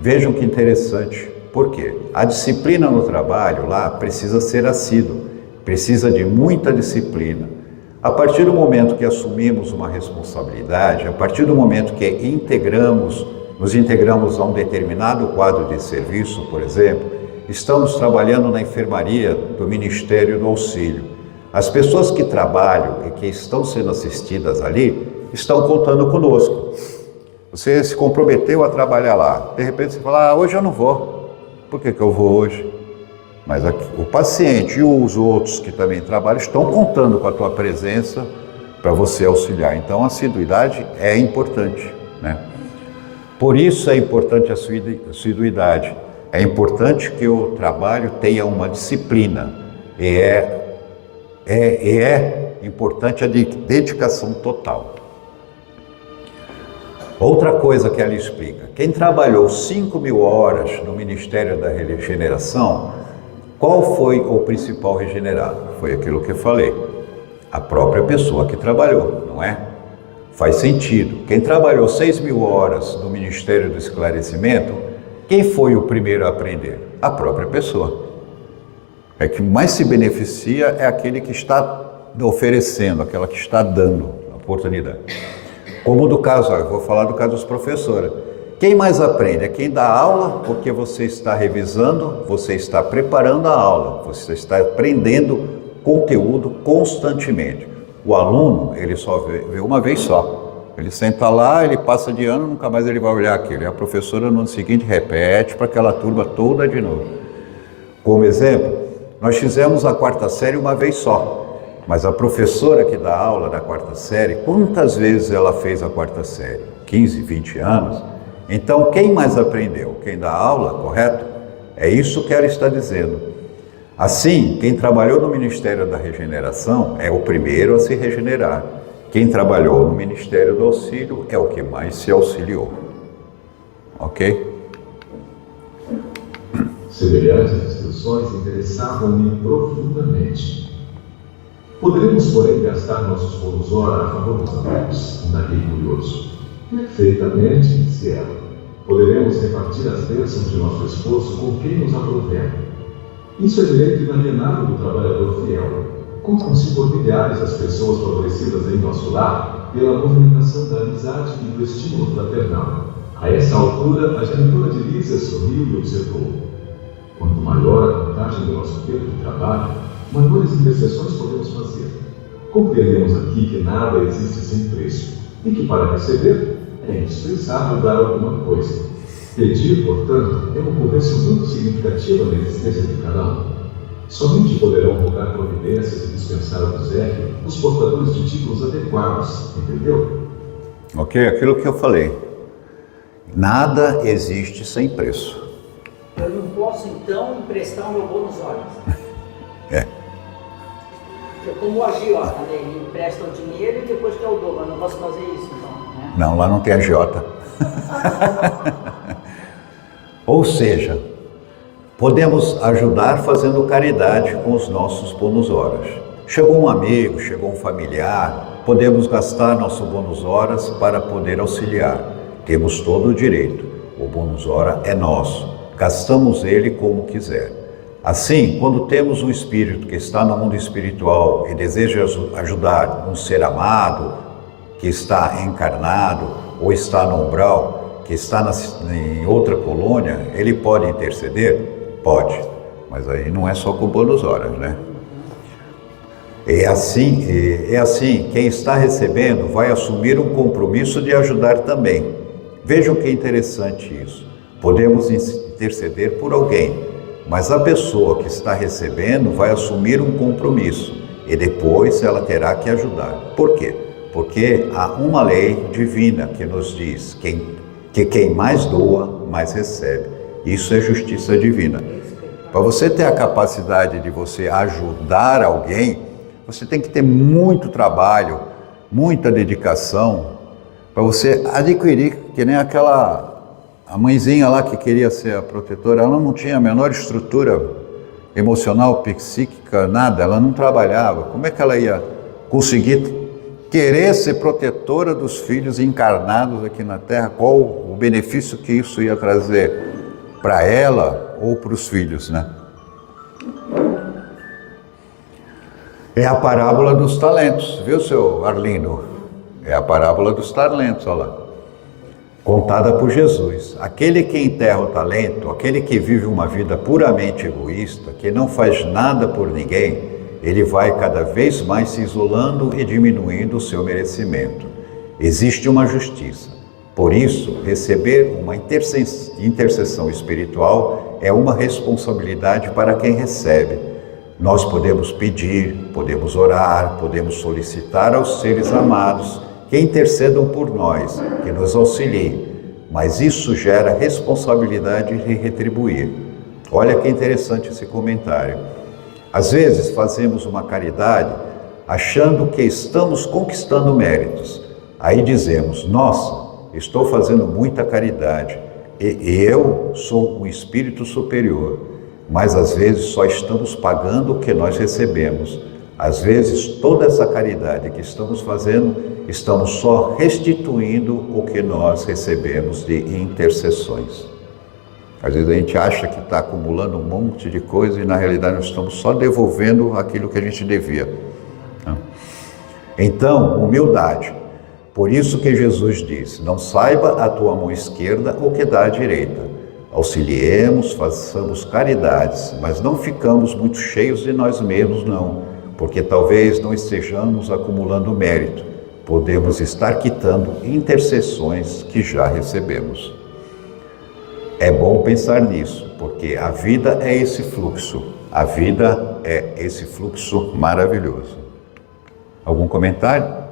Vejam que interessante. Por quê? A disciplina no trabalho lá precisa ser assíduo, precisa de muita disciplina. A partir do momento que assumimos uma responsabilidade, a partir do momento que nos integramos a um determinado quadro de serviço, por exemplo, estamos trabalhando na enfermaria do Ministério do Auxílio. As pessoas que trabalham e que estão sendo assistidas ali estão contando conosco. Você se comprometeu a trabalhar lá. De repente você fala, hoje eu não vou. Por que eu vou hoje? Mas o paciente e os outros que também trabalham estão contando com a tua presença para você auxiliar. Então a assiduidade é importante, né? Por isso é importante a assiduidade. É importante que o trabalho tenha uma disciplina. E é importante a dedicação total. Outra coisa que ela explica, quem trabalhou 5.000 horas no Ministério da Regeneração, qual foi o principal regenerado? Foi aquilo que eu falei, a própria pessoa que trabalhou, não é? Faz sentido. Quem trabalhou 6.000 horas no Ministério do Esclarecimento, quem foi o primeiro a aprender? A própria pessoa. É que mais se beneficia é aquele que está oferecendo, aquela que está dando a oportunidade. Como do caso, eu vou falar do caso dos professores. Quem mais aprende? É quem dá aula, porque você está revisando, você está preparando a aula, você está aprendendo conteúdo constantemente. O aluno, ele só vê uma vez só. Ele senta lá, ele passa de ano, nunca mais ele vai olhar aquilo. E a professora no ano seguinte repete para aquela turma toda de novo. Como exemplo, nós fizemos a 4ª série uma vez só. Mas a professora que dá aula da 4ª série, quantas vezes ela fez a 4ª série? 15, 20 anos? Então, quem mais aprendeu? Quem dá aula, correto? É isso que ela está dizendo. Assim, quem trabalhou no Ministério da Regeneração é o primeiro a se regenerar. Quem trabalhou no Ministério do Auxílio é o que mais se auxiliou. Ok? Semelhantes instruções interessavam-me profundamente. Poderemos, porém, gastar nossos bônus hora a favor dos amigos? Indaguei curioso. Perfeitamente, disse ela. Poderemos repartir as bênçãos de nosso esforço com quem nos aprouver. Isso é direito inalienável do trabalhador fiel. Contam-se por milhares as pessoas favorecidas em nosso lar pela movimentação da amizade e do estímulo fraternal. A essa altura, a genitora de Lísia sorriu e observou: quanto maior a contagem do nosso tempo de trabalho, maiores intercessões podemos fazer. Compreendemos aqui que nada existe sem preço e que, para receber, é indispensável dar alguma coisa. Pedir, portanto, é uma convenção muito significativa na existência de cada um. Somente poderão rogar providências e dispensar o obséquio os portadores de títulos adequados, entendeu? Ok? Aquilo que eu falei. Nada existe sem preço. Eu não posso, então, emprestar o meu bônus horas. É. Como o agiota, né? Ele empresta o dinheiro e depois quer o dobro. Eu não posso fazer isso, então, né? Não, lá não tem agiota. Ou seja, podemos ajudar fazendo caridade com os nossos bônus horas. Chegou um amigo, chegou um familiar, podemos gastar nosso bônus horas para poder auxiliar. Temos todo o direito. O bônus hora é nosso. Gastamos ele como quiser. Assim, quando temos um espírito que está no mundo espiritual e deseja ajudar um ser amado, que está encarnado ou está no umbral, que está em outra colônia, ele pode interceder? Pode, mas aí não é só com bônus horas, né? É assim, quem está recebendo vai assumir um compromisso de ajudar também. Vejam que interessante isso. Podemos interceder por alguém, mas a pessoa que está recebendo vai assumir um compromisso e depois ela terá que ajudar. Por quê? Porque há uma lei divina que nos diz que quem mais doa, mais recebe. Isso é justiça divina. Para você ter a capacidade de você ajudar alguém, você tem que ter muito trabalho, muita dedicação, para você adquirir, que nem a mãezinha lá que queria ser a protetora, ela não tinha a menor estrutura emocional, psíquica, nada, ela não trabalhava. Como é que ela ia conseguir querer ser protetora dos filhos encarnados aqui na Terra? Qual o benefício que isso ia trazer para ela ou para os filhos, né? É a parábola dos talentos, viu, seu Arlindo? É a parábola dos talentos, olha lá. Contada por Jesus. Aquele que enterra o talento, aquele que vive uma vida puramente egoísta, que não faz nada por ninguém, ele vai cada vez mais se isolando e diminuindo o seu merecimento. Existe uma justiça. Por isso, receber uma intercessão espiritual é uma responsabilidade para quem recebe. Nós podemos pedir, podemos orar, podemos solicitar aos seres amados que intercedam por nós, que nos auxiliem, mas isso gera responsabilidade de retribuir. Olha que interessante esse comentário. Às vezes fazemos uma caridade achando que estamos conquistando méritos. Aí dizemos: nossa, estou fazendo muita caridade e eu sou um espírito superior. Mas às vezes só estamos pagando o que nós recebemos. Às vezes toda essa caridade que estamos fazendo, estamos só restituindo o que nós recebemos de intercessões. Às vezes a gente acha que está acumulando um monte de coisa e na realidade nós estamos só devolvendo aquilo que a gente devia. Então, humildade. Por isso que Jesus diz: não saiba a tua mão esquerda o que dá à direita. Auxiliemos, façamos caridades, mas não ficamos muito cheios de nós mesmos, não, porque talvez não estejamos acumulando mérito. Podemos estar quitando intercessões que já recebemos. É bom pensar nisso, porque a vida é esse fluxo. A vida é esse fluxo maravilhoso. Algum comentário?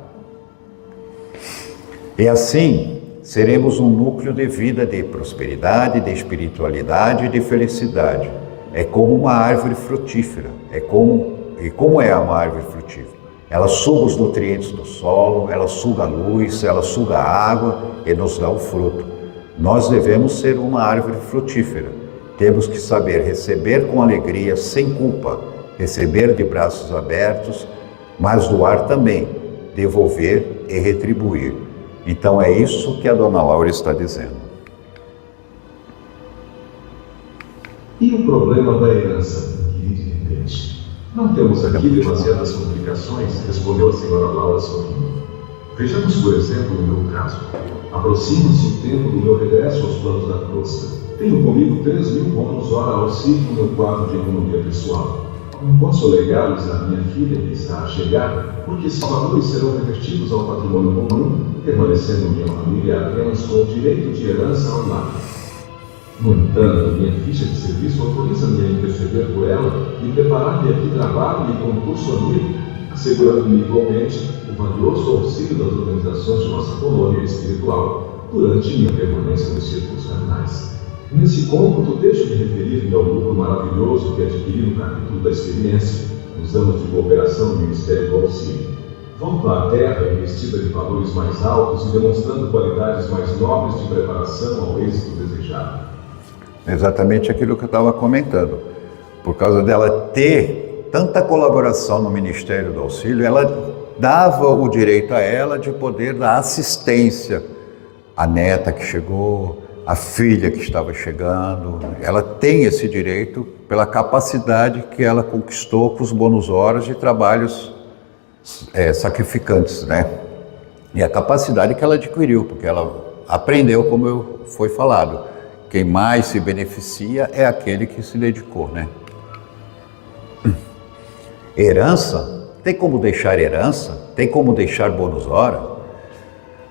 E assim, seremos um núcleo de vida de prosperidade, de espiritualidade e de felicidade. É como uma árvore frutífera. E como é uma árvore frutífera? Ela suga os nutrientes do solo, ela suga a luz, ela suga a água e nos dá o fruto. Nós devemos ser uma árvore frutífera. Temos que saber receber com alegria, sem culpa, receber de braços abertos, mas doar também, devolver e retribuir. Então é isso que a dona Laura está dizendo. E o problema da herança, inquiri de repente. Não temos aqui demasiadas complicações, respondeu a senhora Laura sorrindo. Vejamos, por exemplo, o meu caso. Aproxima-se o tempo do meu regresso aos planos da crosta. Tenho comigo 3.000 bônus hora auxílio no meu quadro de economia pessoal. Não posso legá-los à minha filha que está a chegar, porque esses valores serão revertidos ao patrimônio comum, permanecendo minha família apenas com o direito de herança ao lar. No entanto, minha ficha de serviço autoriza-me a interceder por ela e preparar-lhe aqui trabalho e concurso amigo, assegurando-me igualmente o valioso auxílio das organizações de nossa colônia espiritual durante minha permanência nos círculos carnais. Nesse cômputo, deixo de referir-me ao lucro maravilhoso que adquiri no capítulo da experiência, nos anos de cooperação no Ministério do Auxílio. Volto à Terra investida de valores mais altos e demonstrando qualidades mais nobres de preparação ao êxito desejado. Exatamente aquilo que eu estava comentando. Por causa dela ter tanta colaboração no Ministério do Auxílio, ela dava o direito a ela de poder dar assistência à neta que chegou, à filha que estava chegando. Ela tem esse direito pela capacidade que ela conquistou com os bônus horas de trabalhos sacrificantes, né? E a capacidade que ela adquiriu, porque ela aprendeu, como foi falado. Quem mais se beneficia é aquele que se dedicou, né? Herança, tem como deixar herança? Tem como deixar bônus hora?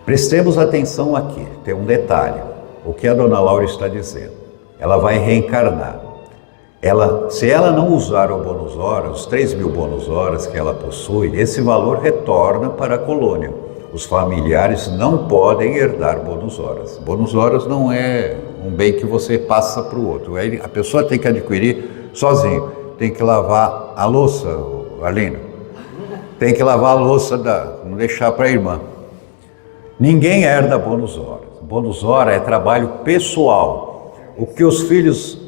Prestemos atenção aqui, tem um detalhe. O que a dona Laura está dizendo? Ela vai reencarnar. Se ela não usar o bônus hora, os 3.000 bônus horas que ela possui, esse valor retorna para a colônia. Os familiares não podem herdar bônus horas. Bônus horas não é um bem que você passa para o outro. A pessoa tem que adquirir sozinho. Tem que lavar a louça, Arlindo. Tem que lavar a louça, não deixar para a irmã. Ninguém herda bônus horas. Bônus hora é trabalho pessoal. O que os filhos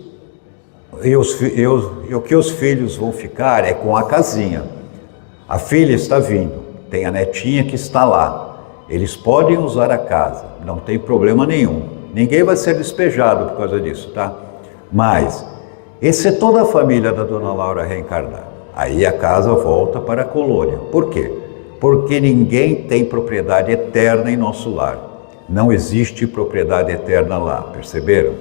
o que os filhos vão ficar é com a casinha. A filha está vindo. Tem a netinha que está lá. Eles podem usar a casa, não tem problema nenhum. Ninguém vai ser despejado por causa disso, tá? Mas, esse é toda a família da dona Laura reencarnar. Aí a casa volta para a colônia. Por quê? Porque ninguém tem propriedade eterna em nosso lar. Não existe propriedade eterna lá, perceberam?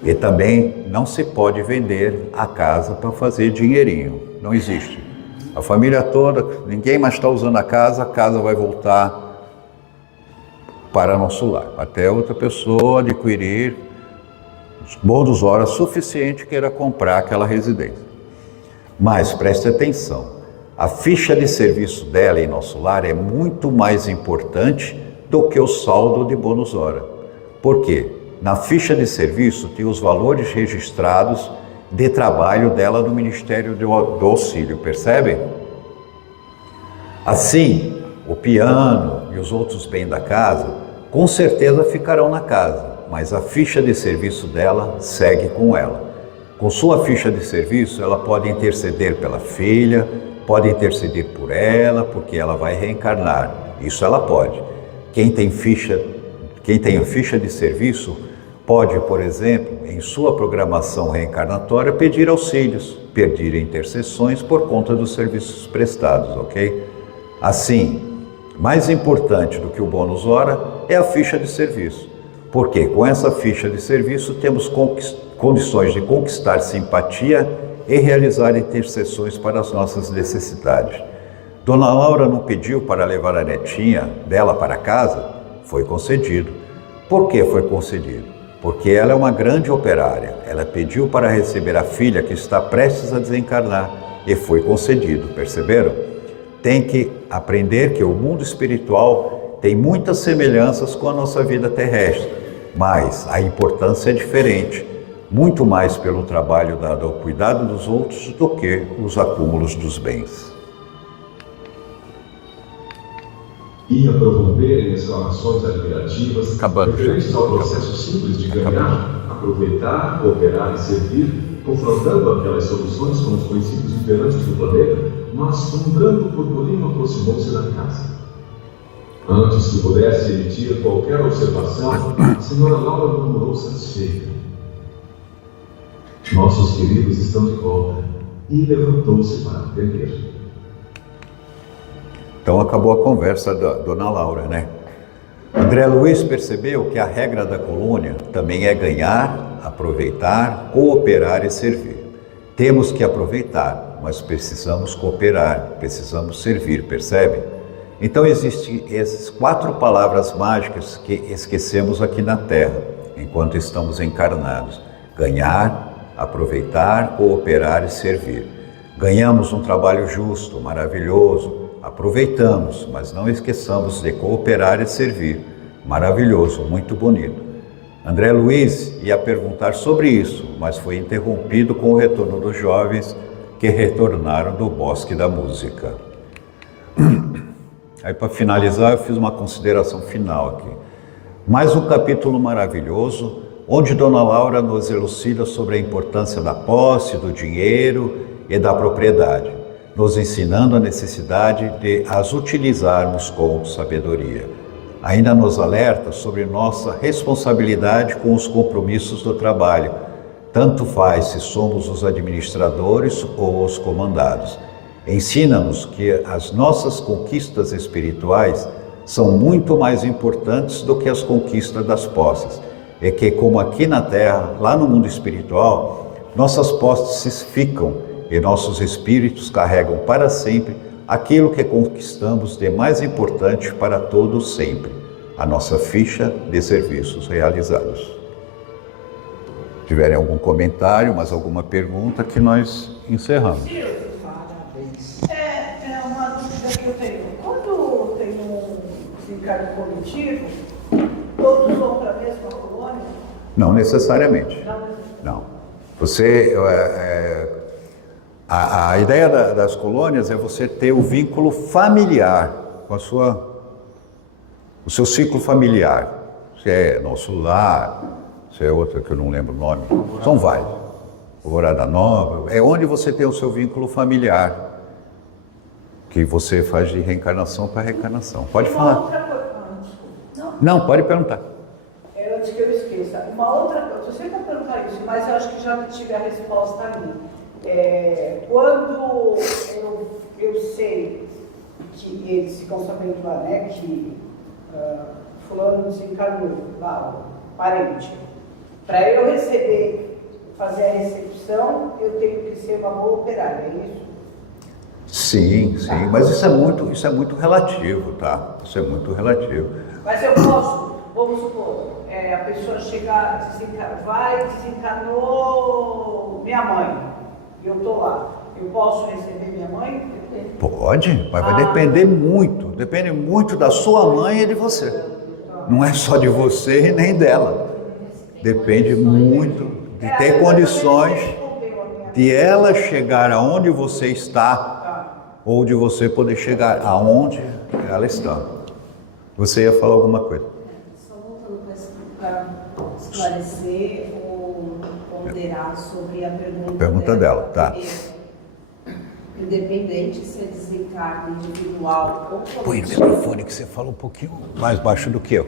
E também não se pode vender a casa para fazer dinheirinho. Não existe. A família toda, ninguém mais está usando a casa vai voltar para nosso lar, até outra pessoa adquirir os bônus horas suficiente queira comprar aquela residência. Mas preste atenção, a ficha de serviço dela em nosso lar é muito mais importante do que o saldo de bônus hora. Por quê? Na ficha de serviço tem os valores registrados de trabalho dela no Ministério do Auxílio, percebem? Assim, o piano e os outros bens da casa, com certeza ficarão na casa, mas a ficha de serviço dela segue com ela. Com sua ficha de serviço, ela pode interceder pela filha, pode interceder por ela, porque ela vai reencarnar. Isso ela pode. Quem tem a ficha de serviço, pode, por exemplo, em sua programação reencarnatória, pedir auxílios, pedir intercessões por conta dos serviços prestados, ok? Assim, mais importante do que o bônus hora é a ficha de serviço, porque com essa ficha de serviço temos condições de conquistar simpatia e realizar intercessões para as nossas necessidades. Dona Laura não pediu para levar a netinha dela para casa? Foi concedido. Por que foi concedido? Porque ela é uma grande operária. Ela pediu para receber a filha que está prestes a desencarnar e foi concedido, perceberam? Tem que aprender que o mundo espiritual tem muitas semelhanças com a nossa vida terrestre, mas a importância é diferente, muito mais pelo trabalho dado ao cuidado dos outros do que os acúmulos dos bens. ia promulgar exclamações admirativas Acabando. referentes ao processo simples de ganhar, aproveitar, cooperar e servir, confrontando aquelas soluções com os princípios imperantes do planeta, mas um brando purpurino aproximou-se da casa. Antes que pudesse emitir qualquer observação, a senhora Laura murmurou satisfeita: nossos queridos estão de volta, e levantou-se para atender. Então acabou a conversa da dona Laura, né? André Luiz percebeu que a regra da colônia também é ganhar, aproveitar, cooperar e servir. Temos que aproveitar, mas precisamos cooperar, precisamos servir, percebe? Então existem essas 4 palavras mágicas que esquecemos aqui na Terra, enquanto estamos encarnados: ganhar, aproveitar, cooperar e servir. Ganhamos um trabalho justo, maravilhoso, aproveitamos, mas não esqueçamos de cooperar e servir. Maravilhoso, muito bonito. André Luiz ia perguntar sobre isso, mas foi interrompido com o retorno dos jovens que retornaram do Bosque da Música. Aí, para finalizar, eu fiz uma consideração final aqui. Mais um capítulo maravilhoso, onde Dona Laura nos elucida sobre a importância da posse, do dinheiro e da propriedade, nos ensinando a necessidade de as utilizarmos com sabedoria. Ainda nos alerta sobre nossa responsabilidade com os compromissos do trabalho. Tanto faz se somos os administradores ou os comandados. Ensina-nos que as nossas conquistas espirituais são muito mais importantes do que as conquistas das posses. E que, como aqui na Terra, lá no mundo espiritual, nossas posses ficam e nossos espíritos carregam para sempre aquilo que conquistamos de mais importante para todos sempre, a nossa ficha de serviços realizados. Se tiverem algum comentário, mais alguma pergunta, que nós encerramos. Parabéns. É uma dúvida que eu tenho. Quando tem um desencargo coletivo, todos vão para a mesma colônia? Não necessariamente. Não. Não. Você... A ideia das colônias é você ter o vínculo familiar com o seu ciclo familiar. Se é Nosso Lar, se é outra que eu não lembro o nome, são vários. Alvorada Nova, é onde você tem o seu vínculo familiar, que você faz de reencarnação para reencarnação. Pode Uma falar. outra coisa. Não, pode perguntar. Antes que eu esqueça. Uma outra coisa. Eu sei que eu perguntar isso, mas eu acho que já tive a resposta ali. Quando eu sei que eles ficam sabendo lá, né, que fulano desencarnou, lá, o parente, para eu fazer a recepção, eu tenho que ser uma boa operária, é isso? Sim, mas isso é muito relativo, tá? Isso é muito relativo. Mas eu posso, vamos supor, a pessoa desencarnou minha mãe. Eu estou lá, eu posso receber minha mãe? Pode, mas vai depender muito. Depende muito da sua mãe e de você. Não é só de você e nem dela. Depende muito de ter condições de ela chegar aonde você está ou de você poder chegar aonde ela está. Você ia falar alguma coisa? Só voltando para esclarecer ou ponderar sobre a Pergunta dela, tá. Independente se é desencarne individual ou coletivo. Põe no microfone que você fala um pouquinho mais baixo do que eu.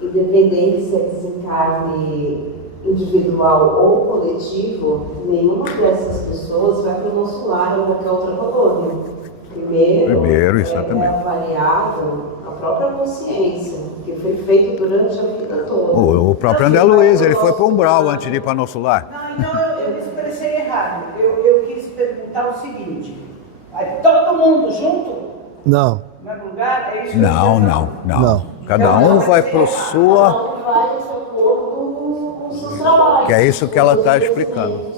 Independente se é desencarne individual ou coletivo, nenhuma dessas pessoas vai para o nosso lar ou qualquer outra colônia. Primeiro exatamente. É avaliado a própria consciência, que foi feito durante a vida toda. O próprio André Luiz, ele foi para um umbral antes de ir para nosso lar. Não, então eu expressei errado. Eu quis perguntar o seguinte: vai todo mundo junto? Não. No mesmo lugar? É isso? Não. Cada um vai para sua... Vai de acordo com os seus trabalhos. Que é isso que ela está explicando.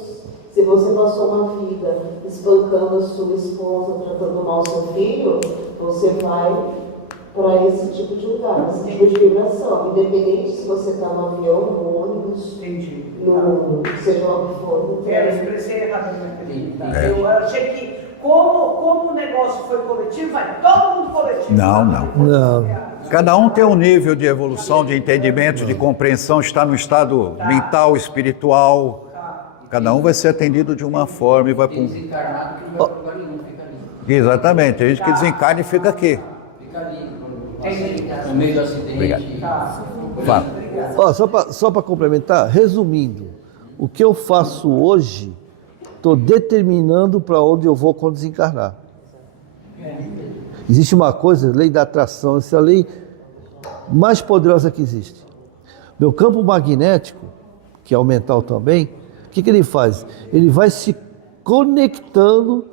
Se você passou uma vida espancando a sua esposa, tratando mal seu filho, você vai para esse tipo de lugar, esse tipo de vibração. Independente se você está no avião, no ônibus, seja lá o que for. Eu expressei errado a minha pergunta. Eu achei que como o negócio foi coletivo, vai todo mundo coletivo. Não, não. Não. Cada um tem um nível de evolução, de entendimento, de compreensão, está no estado mental, espiritual. Cada um vai ser atendido de uma forma e vai para Tem um... desencarnado que não vai para lugar nenhum, fica ali. Exatamente, tem gente que desencarna e fica aqui. Fica ali, no meio do acidente. Obrigado. e- Fala. Ó, só para complementar, resumindo, o que eu faço hoje, estou determinando para onde eu vou quando desencarnar. Existe uma coisa, lei da atração, essa é a lei mais poderosa que existe. Meu campo magnético, que é o mental também, o que ele faz? Ele vai se conectando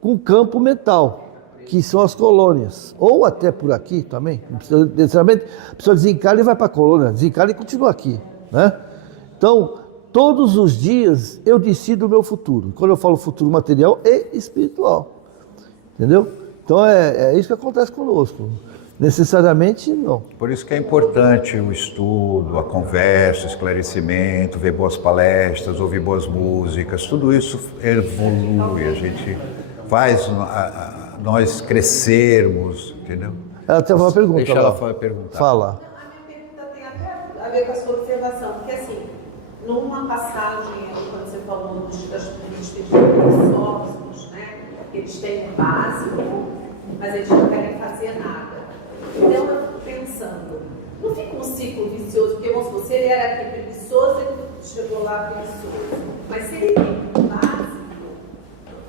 com o campo mental, que são as colônias, ou até por aqui também, não precisa necessariamente, a pessoa desencarna e vai para a colônia, desencarna e continua aqui, né? Então, todos os dias eu decido o meu futuro. Quando eu falo futuro material e espiritual, entendeu? Então é isso que acontece conosco. Necessariamente não. Por isso que é importante o estudo, a conversa, o esclarecimento, ver boas palestras, ouvir boas músicas, tudo isso evolui, a gente faz nós crescermos, entendeu? Ela tem uma pergunta. Deixa lá. ela perguntar. Fala. A minha pergunta tem até a ver com a sua observação, porque assim, numa passagem, quando você falou dos filósofos, né, eles têm um básico, mas eles não querem fazer nada. Então eu fico pensando, não fica um ciclo vicioso, porque vamos supor, se ele era aqui preguiçoso, ele chegou lá preguiçoso. Mas se ele tem um básico,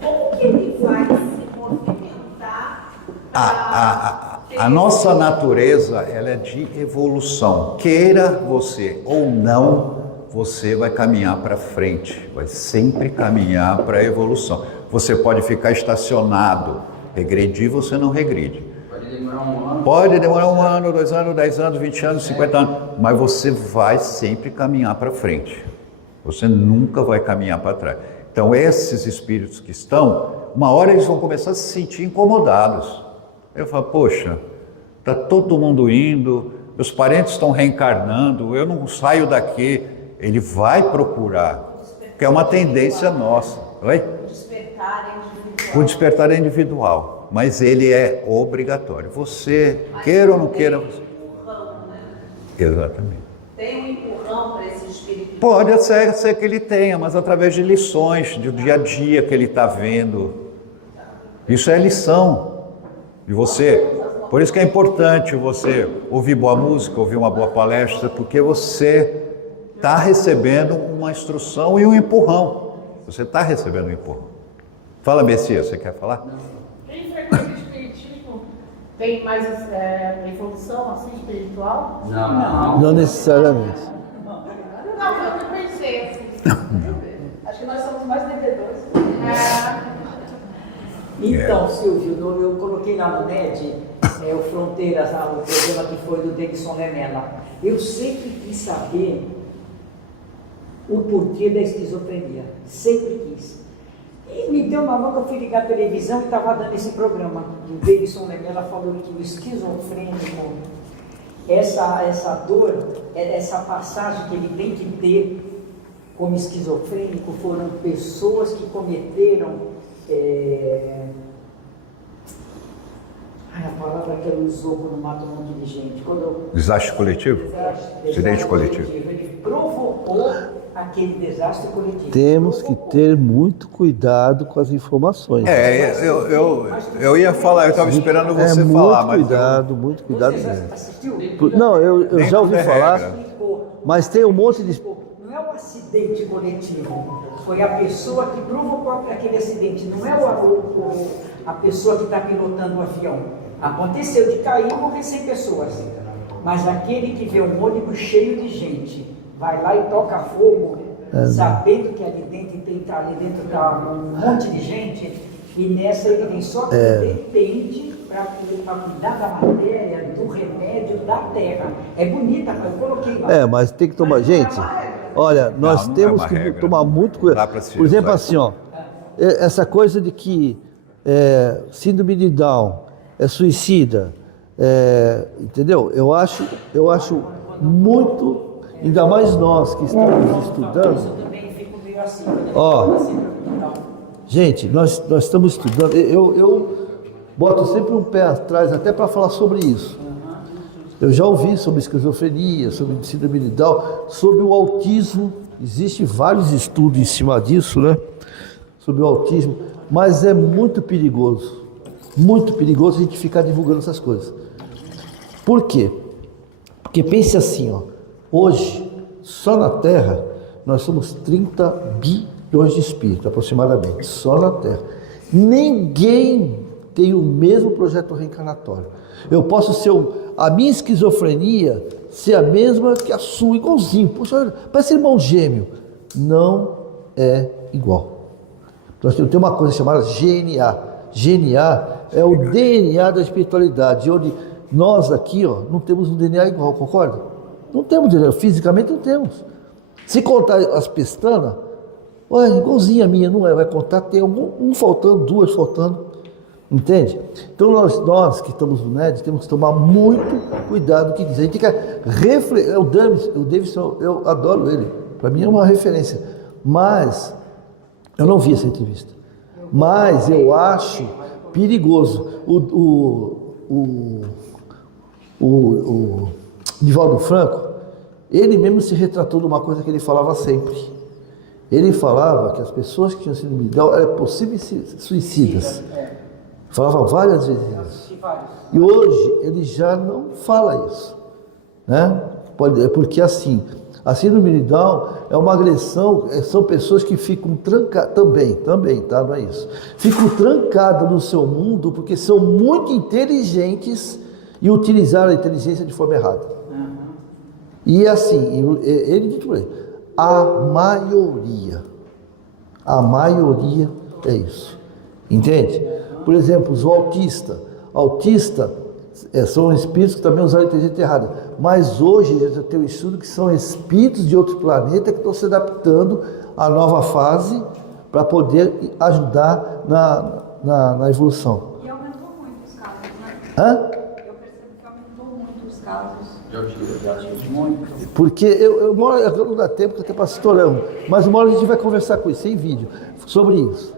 como que ele vai se movimentar A nossa natureza, ela é de evolução. Queira você ou não, você vai caminhar para frente, vai sempre caminhar para a evolução. Você pode ficar estacionado, regredir, você não regride. Pode demorar um ano. Pode demorar 1 ano, 2 anos, 10 anos, 20 anos, 50 anos, mas você vai sempre caminhar para frente. Você nunca vai caminhar para trás. Então, esses espíritos que estão, uma hora eles vão começar a se sentir incomodados. Eu falo, poxa, está todo mundo indo, meus parentes estão reencarnando, eu não saio daqui. Ele vai procurar, que é uma tendência nossa. Oi? O despertar é individual, mas ele é obrigatório. Você, queira ou não queira... Você... Exatamente. Tem um empurrão para esse espírito? Pode ser que ele tenha, mas através de lições, do dia a dia que ele está vendo. Isso é lição de você. Por isso que é importante você ouvir boa música, ouvir uma boa palestra, porque você está recebendo uma instrução e um empurrão. Você está recebendo um empurrão. Fala, Messias, você quer falar? Quem frequenta o espiritismo tem mais evolução assim espiritual? Não necessariamente. Não, foi o que eu pensei. Assim. Acho que nós somos mais devedores. Então, Silvio, eu coloquei lá no NED o Fronteiras, o programa que foi do Davidson Lemela. Eu sempre quis saber o porquê da esquizofrenia. Sempre quis. E me deu uma mão que eu fui ligar a televisão e estava dando esse programa. O Davidson Lemela falou que o esquizofrênico, essa dor, essa passagem que ele tem que ter como esquizofrênico foram pessoas que cometeram a palavra que ele usou quando mata um monte de gente. Desastre coletivo? Acidente coletivo. Ele provocou aquele desastre coletivo. Temos que ter muito cuidado com as informações. Eu ia falar, eu estava esperando você falar, mas... Muito cuidado Você mesmo. assistiu? Não, eu já ouvi falar, regra. mas tem um monte de... Não é um acidente coletivo, foi a pessoa que provocou aquele acidente, não é a pessoa que está pilotando o avião. Aconteceu de cair e morrer 100 pessoas, mas aquele que vê um ônibus cheio de gente, vai lá e toca fogo, sabendo que ali dentro está um monte de gente, e nessa ele vem só que depende para cuidar da matéria, do remédio, da terra. É bonita, eu coloquei lá. mas tem que tomar... Gente, olha, nós não temos é uma que regra. tomar muito Dá cuidado. pra se Por exemplo, usar. assim, ó, essa coisa de que síndrome de Down é suicida, entendeu? Eu acho muito, ainda mais nós que estamos estudando. Eu também fico meio assim, quando ele Ó. fala assim, então, Gente, nós estamos estudando, eu boto sempre um pé atrás até para falar sobre isso. Eu já ouvi sobre esquizofrenia, sobre síndrome de Down, sobre o autismo. Existem vários estudos em cima disso, né? Sobre o autismo, mas é muito perigoso a gente ficar divulgando essas coisas. Por quê? Porque pense assim, ó, hoje, só na Terra, nós somos 30 bilhões de espíritos, aproximadamente, só na Terra. Ninguém tem o mesmo projeto reencarnatório. Eu posso ser, a minha esquizofrenia ser a mesma que a sua, igualzinho. Poxa, parece irmão gêmeo. Não é igual. Nós temos uma coisa chamada GNA. GNA é o DNA da espiritualidade, onde nós aqui, ó, não temos um DNA igual, concorda? Não temos DNA, fisicamente não temos. Se contar as pestanas, olha, igualzinha a minha, não é? Vai contar, tem um faltando, duas faltando, entende? Então nós que estamos no NED, temos que tomar muito cuidado do que diz. A gente tem que refletir. O Davidson, eu adoro ele, para mim é uma referência, mas eu não vi essa entrevista. Mas eu acho perigoso. O Divaldo Franco, ele mesmo se retratou de uma coisa que ele falava sempre. Ele falava que as pessoas que tinham síndrome de Down eram possíveis suicidas. Falava várias vezes isso. E hoje ele já não fala isso, né? Porque assim, a síndrome de Down é uma agressão, são pessoas que ficam trancadas, também, tá? Não é isso. Ficam trancadas no seu mundo porque são muito inteligentes e utilizaram a inteligência de forma errada. E assim, ele disse por aí, a maioria é isso. Entende? Por exemplo, os autistas são espíritos que também usaram a inteligência errada. Mas hoje já tem um estudo que são espíritos de outro planeta que estão se adaptando à nova fase para poder ajudar na evolução. E aumentou muito os casos, né? Hã? Eu percebo que aumentou muito os casos de autismo. Muito. Porque eu moro, não dá tempo que até pastoramos, mas uma hora a gente vai conversar com isso, sem vídeo, sobre isso.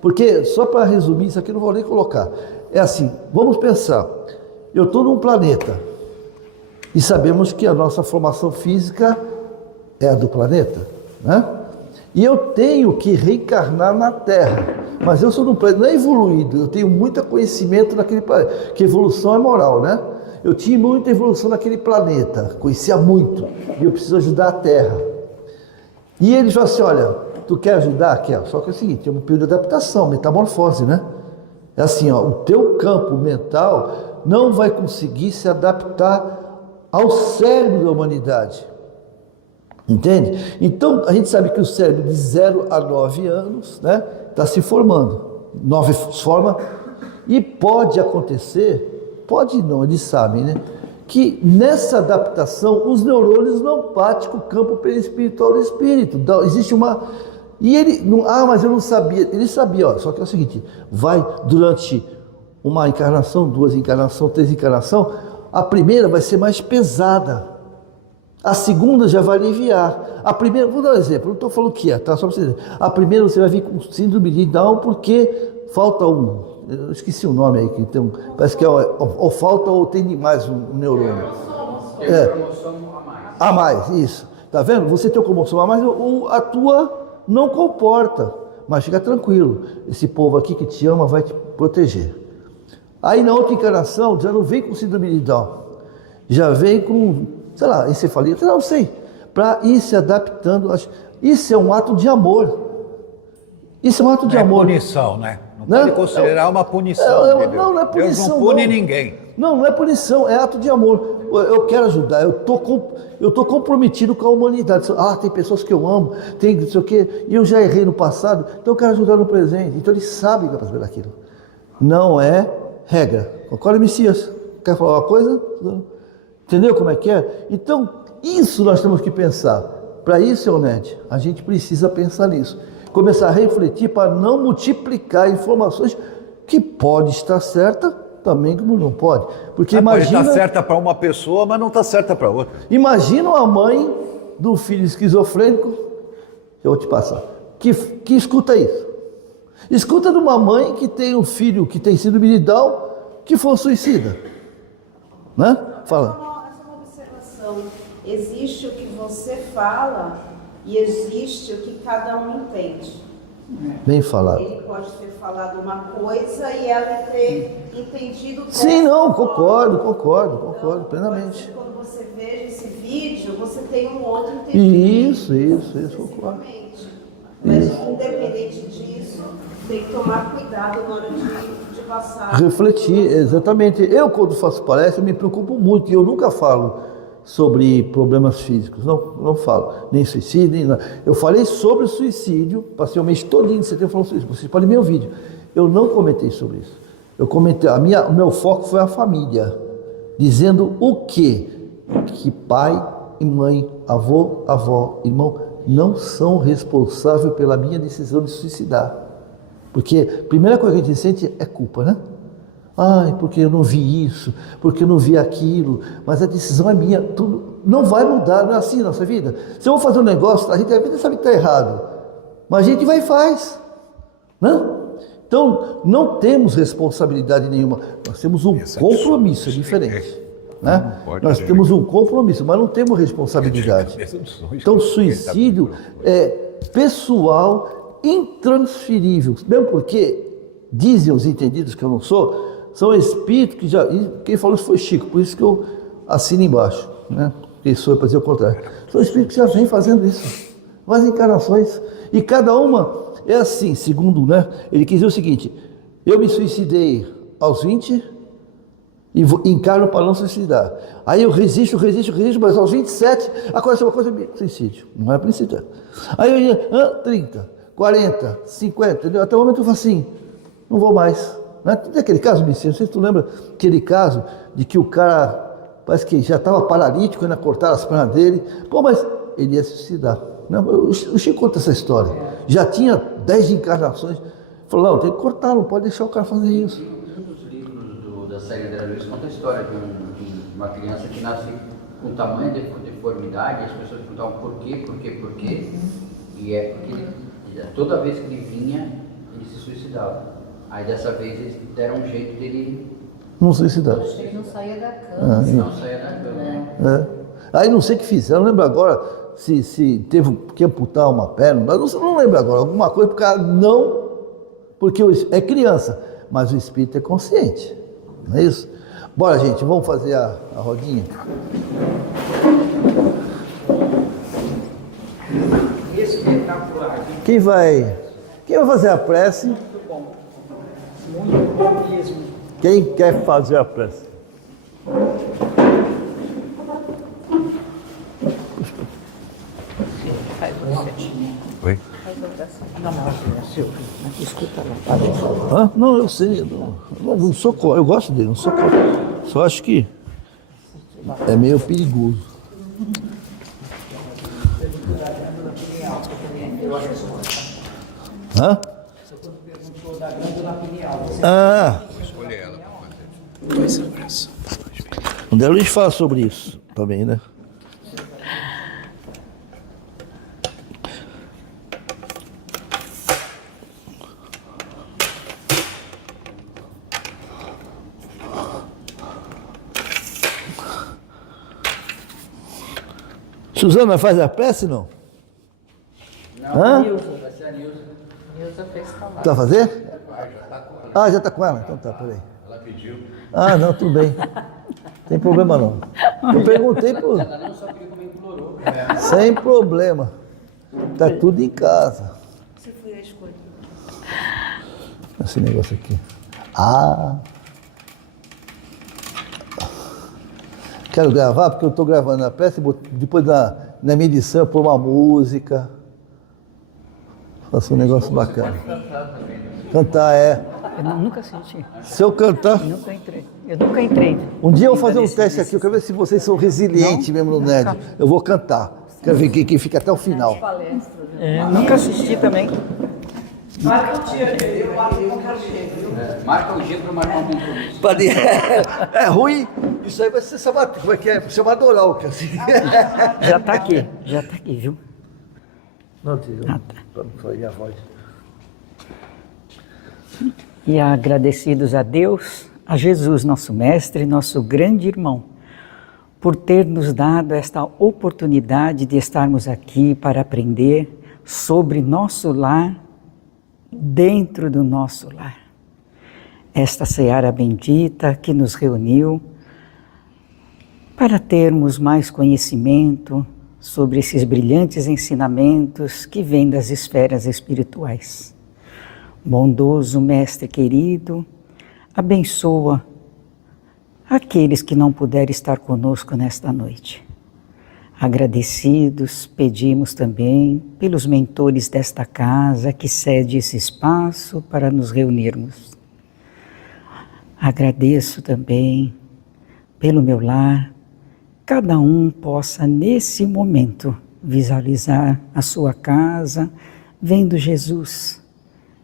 Porque, só para resumir, isso aqui eu não vou nem colocar. É assim, vamos pensar, eu estou num planeta e sabemos que a nossa formação física é a do planeta, né? E eu tenho que reencarnar na Terra, mas eu sou num planeta, não é evoluído, eu tenho muito conhecimento naquele planeta, que evolução é moral, né? Eu tinha muita evolução naquele planeta, conhecia muito, e eu preciso ajudar a Terra. E ele falou assim, olha, tu quer ajudar? Quer. Só que é o seguinte, é um período de adaptação, metamorfose, né? É assim, ó, o teu campo mental não vai conseguir se adaptar ao cérebro da humanidade. Entende? Então, a gente sabe que o cérebro de 0 a 9 anos, né, está se formando. 9 forma, e pode acontecer, pode não, eles sabem, né? Que nessa adaptação os neurônios não batem com o campo perispiritual do espírito. Então, existe uma... E ele, não, mas eu não sabia. Ele sabia, ó, só que é o seguinte, vai durante uma encarnação, 2 encarnações, 3 encarnações, a primeira vai ser mais pesada. A segunda já vai aliviar. A primeira, vou dar um exemplo, não estou falando que é, tá? Só para você dizer. A primeira você vai vir com síndrome de Down porque falta eu esqueci o nome aí, que tem parece que é ou falta ou tem demais um neurônio. É cromossomo a mais. A mais, isso. Tá vendo? Você tem o cromossomo a mais, a tua não comporta. Mas fica tranquilo, esse povo aqui que te ama vai te proteger. Aí na outra encarnação já não vem com síndrome de Down, já vem com, sei lá, encefalia, não sei, para ir se adaptando. Isso é um ato de amor. Isso é um ato de amor. É punição, né? Não pode considerar uma punição. Não é punição. Deus não pune ninguém. Não é punição, é ato de amor. Eu quero ajudar, eu tô comprometido com a humanidade. Tem pessoas que eu amo, tem não sei o quê, e eu já errei no passado, então eu quero ajudar no presente. Então eles sabem que é para fazer aquilo. Não é regra. Concorda, Messias? Quer falar uma coisa? Não. Entendeu como é que é? Então, isso nós temos que pensar. Para isso, Eunete, a gente precisa pensar nisso. Começar a refletir para não multiplicar informações que pode estar certa, também como não pode. Porque imagina... Pode estar certa para uma pessoa, mas não está certa para outra. Imagina a mãe do filho esquizofrênico, eu vou te passar, que escuta isso. Escuta de uma mãe que tem um filho que tem síndrome de Down, que foi um suicida. Né? Fala. Essa é uma observação. Existe o que você fala e existe o que cada um entende. Bem falado. Ele pode ter falado uma coisa e ela ter entendido. Sim, não, concordo plenamente. Quando você veja esse vídeo, você tem um outro entendimento. Isso, concordo. Mas independente disso, tem que tomar cuidado na hora de passar. Refletir, exatamente. Eu, quando faço palestra, me preocupo muito, e eu nunca falo sobre problemas físicos, não falo, nem suicídio, nem nada. Eu falei sobre o suicídio, passei o mês todinho de setembro falando sobre isso, vocês podem ver o vídeo. Eu não comentei sobre isso. Eu comentei, o meu foco foi a família, dizendo o quê? Que pai e mãe, avô, avó, irmão, não são responsáveis pela minha decisão de suicidar. Porque a primeira coisa que a gente sente é culpa, né? Ai, porque eu não vi isso, porque eu não vi aquilo, mas a decisão é minha, tudo não vai mudar, não é assim a nossa vida. Se eu vou fazer um negócio, a gente sabe que está errado, mas a gente vai e faz, né? Então, não temos responsabilidade nenhuma, nós temos um compromisso, é diferente. Né? Nós temos um compromisso, mas não temos responsabilidade. Então, suicídio é pessoal, intransferível, mesmo porque, dizem os entendidos que eu não sou, são espíritos que já... Quem falou isso foi Chico, por isso que eu assino embaixo, né? Quem sou para dizer o contrário. São espíritos que já vêm fazendo isso, várias encarnações, e cada uma é assim, segundo, né? Ele quis dizer o seguinte: eu me suicidei aos 20 e encarno para não suicidar. Aí eu resisto, mas aos 27 acontece uma coisa, suicídio, não é princípio. Aí eu ia 30, 40, 50, entendeu? Até o momento eu falo assim, não vou mais. Não é aquele caso, Vicente, não sei se tu lembra aquele caso de que o cara parece que já estava paralítico, ainda cortaram as pernas dele, mas ele ia se suicidar. O Chico conta essa história, já tinha 10 encarnações, falou, não, tem que cortar, não pode deixar o cara fazer isso. Um dos livros da série André Luiz conta a história de uma criança que nasce com tamanho de deformidade, as pessoas perguntavam por quê, e é porque toda vez que ele vinha, ele se suicidava. Aí dessa vez eles deram um jeito dele não suicidar. Ele não saía da cama. Não saía da cama. Aí não sei o que fizeram, não lembro agora se teve que amputar uma perna, não lembro agora, alguma coisa, porque o cara não, porque é criança, mas o espírito é consciente, não é isso? Bora, gente, vamos fazer a rodinha. Espetacular. Quem vai fazer a prece? Muito bom. Muito bom mesmo. Quem quer fazer a prece? Faz uma setinha. Oi? Não, Silvio, escuta lá. Não, eu sei, não sou contra, eu gosto dele, não sou contra. Só acho que é meio perigoso. Hã? Você perguntou da glândula pineal. Vou escolher ela para fazer. O André Luiz fala sobre isso também, né? Suzana faz a prece, não? Não, vai ser a Nilza. Nilza fez falar. Tu vai fazer? Já está com ela? Então tá, peraí. Ela pediu. Não, tudo bem. Não tem problema não. Eu perguntei por... Ela não só pediu como implorou. Sem problema. Tá tudo em casa. Você foi a escolha. Esse negócio aqui. Quero gravar porque eu estou gravando a prece, depois na minha edição eu pôr uma música. Faço um negócio bacana. Cantar Eu nunca senti. Se eu cantar... Eu nunca entrei. Um dia eu vou fazer um teste aqui, eu quero ver se vocês são resilientes mesmo no NED. Eu vou cantar. Quero ver quem fica até o final. Nunca assisti também. Marca o dia, eu marco o Marca o dia para marcar um compromisso. É ruim, isso aí vai ser sabato, como é que é? Chamado oral, que assim. Já tá aqui, viu? Não, tira. Para não sair a voz. E agradecidos a Deus, a Jesus, nosso mestre, nosso grande irmão, por ter nos dado esta oportunidade de estarmos aqui para aprender sobre nosso lar, dentro do nosso lar. Esta seara bendita que nos reuniu para termos mais conhecimento sobre esses brilhantes ensinamentos que vêm das esferas espirituais. Bondoso Mestre querido, abençoa aqueles que não puderem estar conosco nesta noite. Agradecidos, pedimos também pelos mentores desta casa que cede esse espaço para nos reunirmos. Agradeço também pelo meu lar, cada um possa nesse momento visualizar a sua casa, vendo Jesus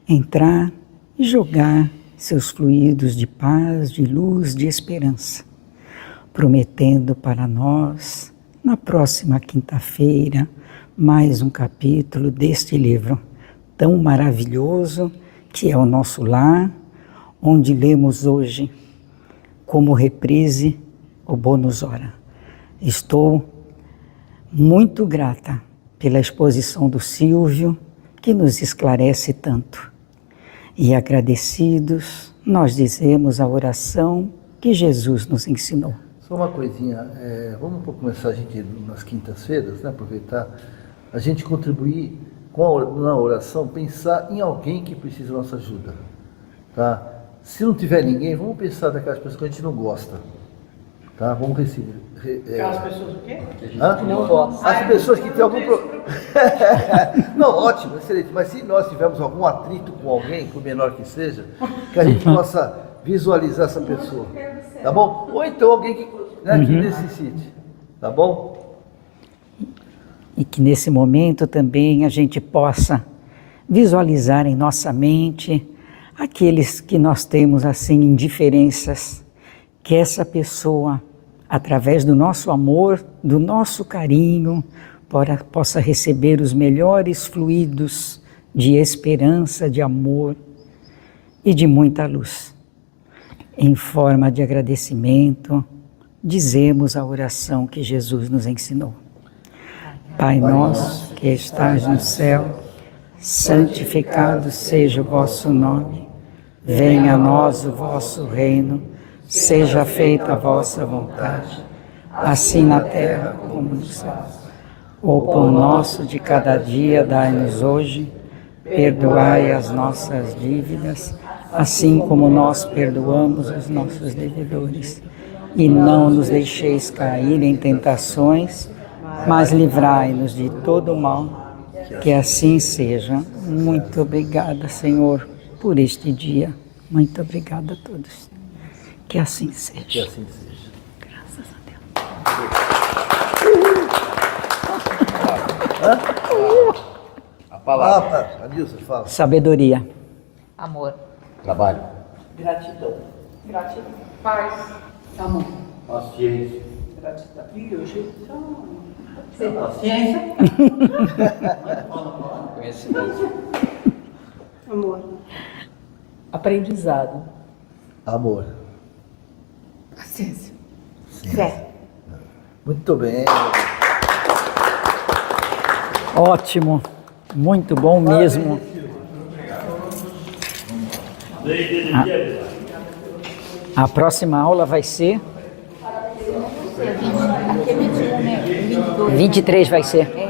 entrar e jogar seus fluidos de paz, de luz, de esperança, prometendo para nós, na próxima quinta-feira, mais um capítulo deste livro tão maravilhoso que é o nosso lar, onde lemos hoje como reprise o Bônus Hora. Estou muito grata pela exposição do Silvio, que nos esclarece tanto. E agradecidos, nós dizemos a oração que Jesus nos ensinou. Só uma coisinha, vamos começar a gente nas quintas-feiras, né, aproveitar, a gente contribuir na oração, pensar em alguém que precisa da nossa ajuda, tá? Se não tiver ninguém, vamos pensar naquelas pessoas que a gente não gosta, tá? Vamos receber. Aquelas pessoas o quê? Que não gostam. As pessoas que têm algum problema. Não, ótimo, excelente. Mas se nós tivermos algum atrito com alguém, por menor que seja, que a gente possa visualizar essa pessoa, tá bom? Ou então alguém que necessite, tá bom? E que nesse momento também a gente possa visualizar em nossa mente aqueles que nós temos assim indiferenças, que essa pessoa, através do nosso amor, do nosso carinho, possa receber os melhores fluidos de esperança, de amor e de muita luz. Em forma de agradecimento, dizemos a oração que Jesus nos ensinou. Pai nosso que estás no céu, santificado seja o vosso nome. Venha a nós o vosso reino. Seja feita a vossa vontade, assim na terra como no céu. O pão nosso de cada dia dai-nos hoje, perdoai as nossas dívidas, assim como nós perdoamos os nossos devedores. E não nos deixeis cair em tentações, mas livrai-nos de todo o mal, que assim seja. Muito obrigada, Senhor, por este dia. Muito obrigada a todos. Que assim seja. Que assim seja. Graças a Deus. A palavra. Adilson, fala. Sabedoria. Amor. Trabalho. Gratidão. Gratidão. Paz. Amor. Paciência. Gratidão. E hoje, Paciência. Conhecimento. amor. Aprendizado. Amor. Paciência. Fé. Muito bem. Ótimo. Muito bom mesmo. A próxima aula vai ser? 23 vai ser.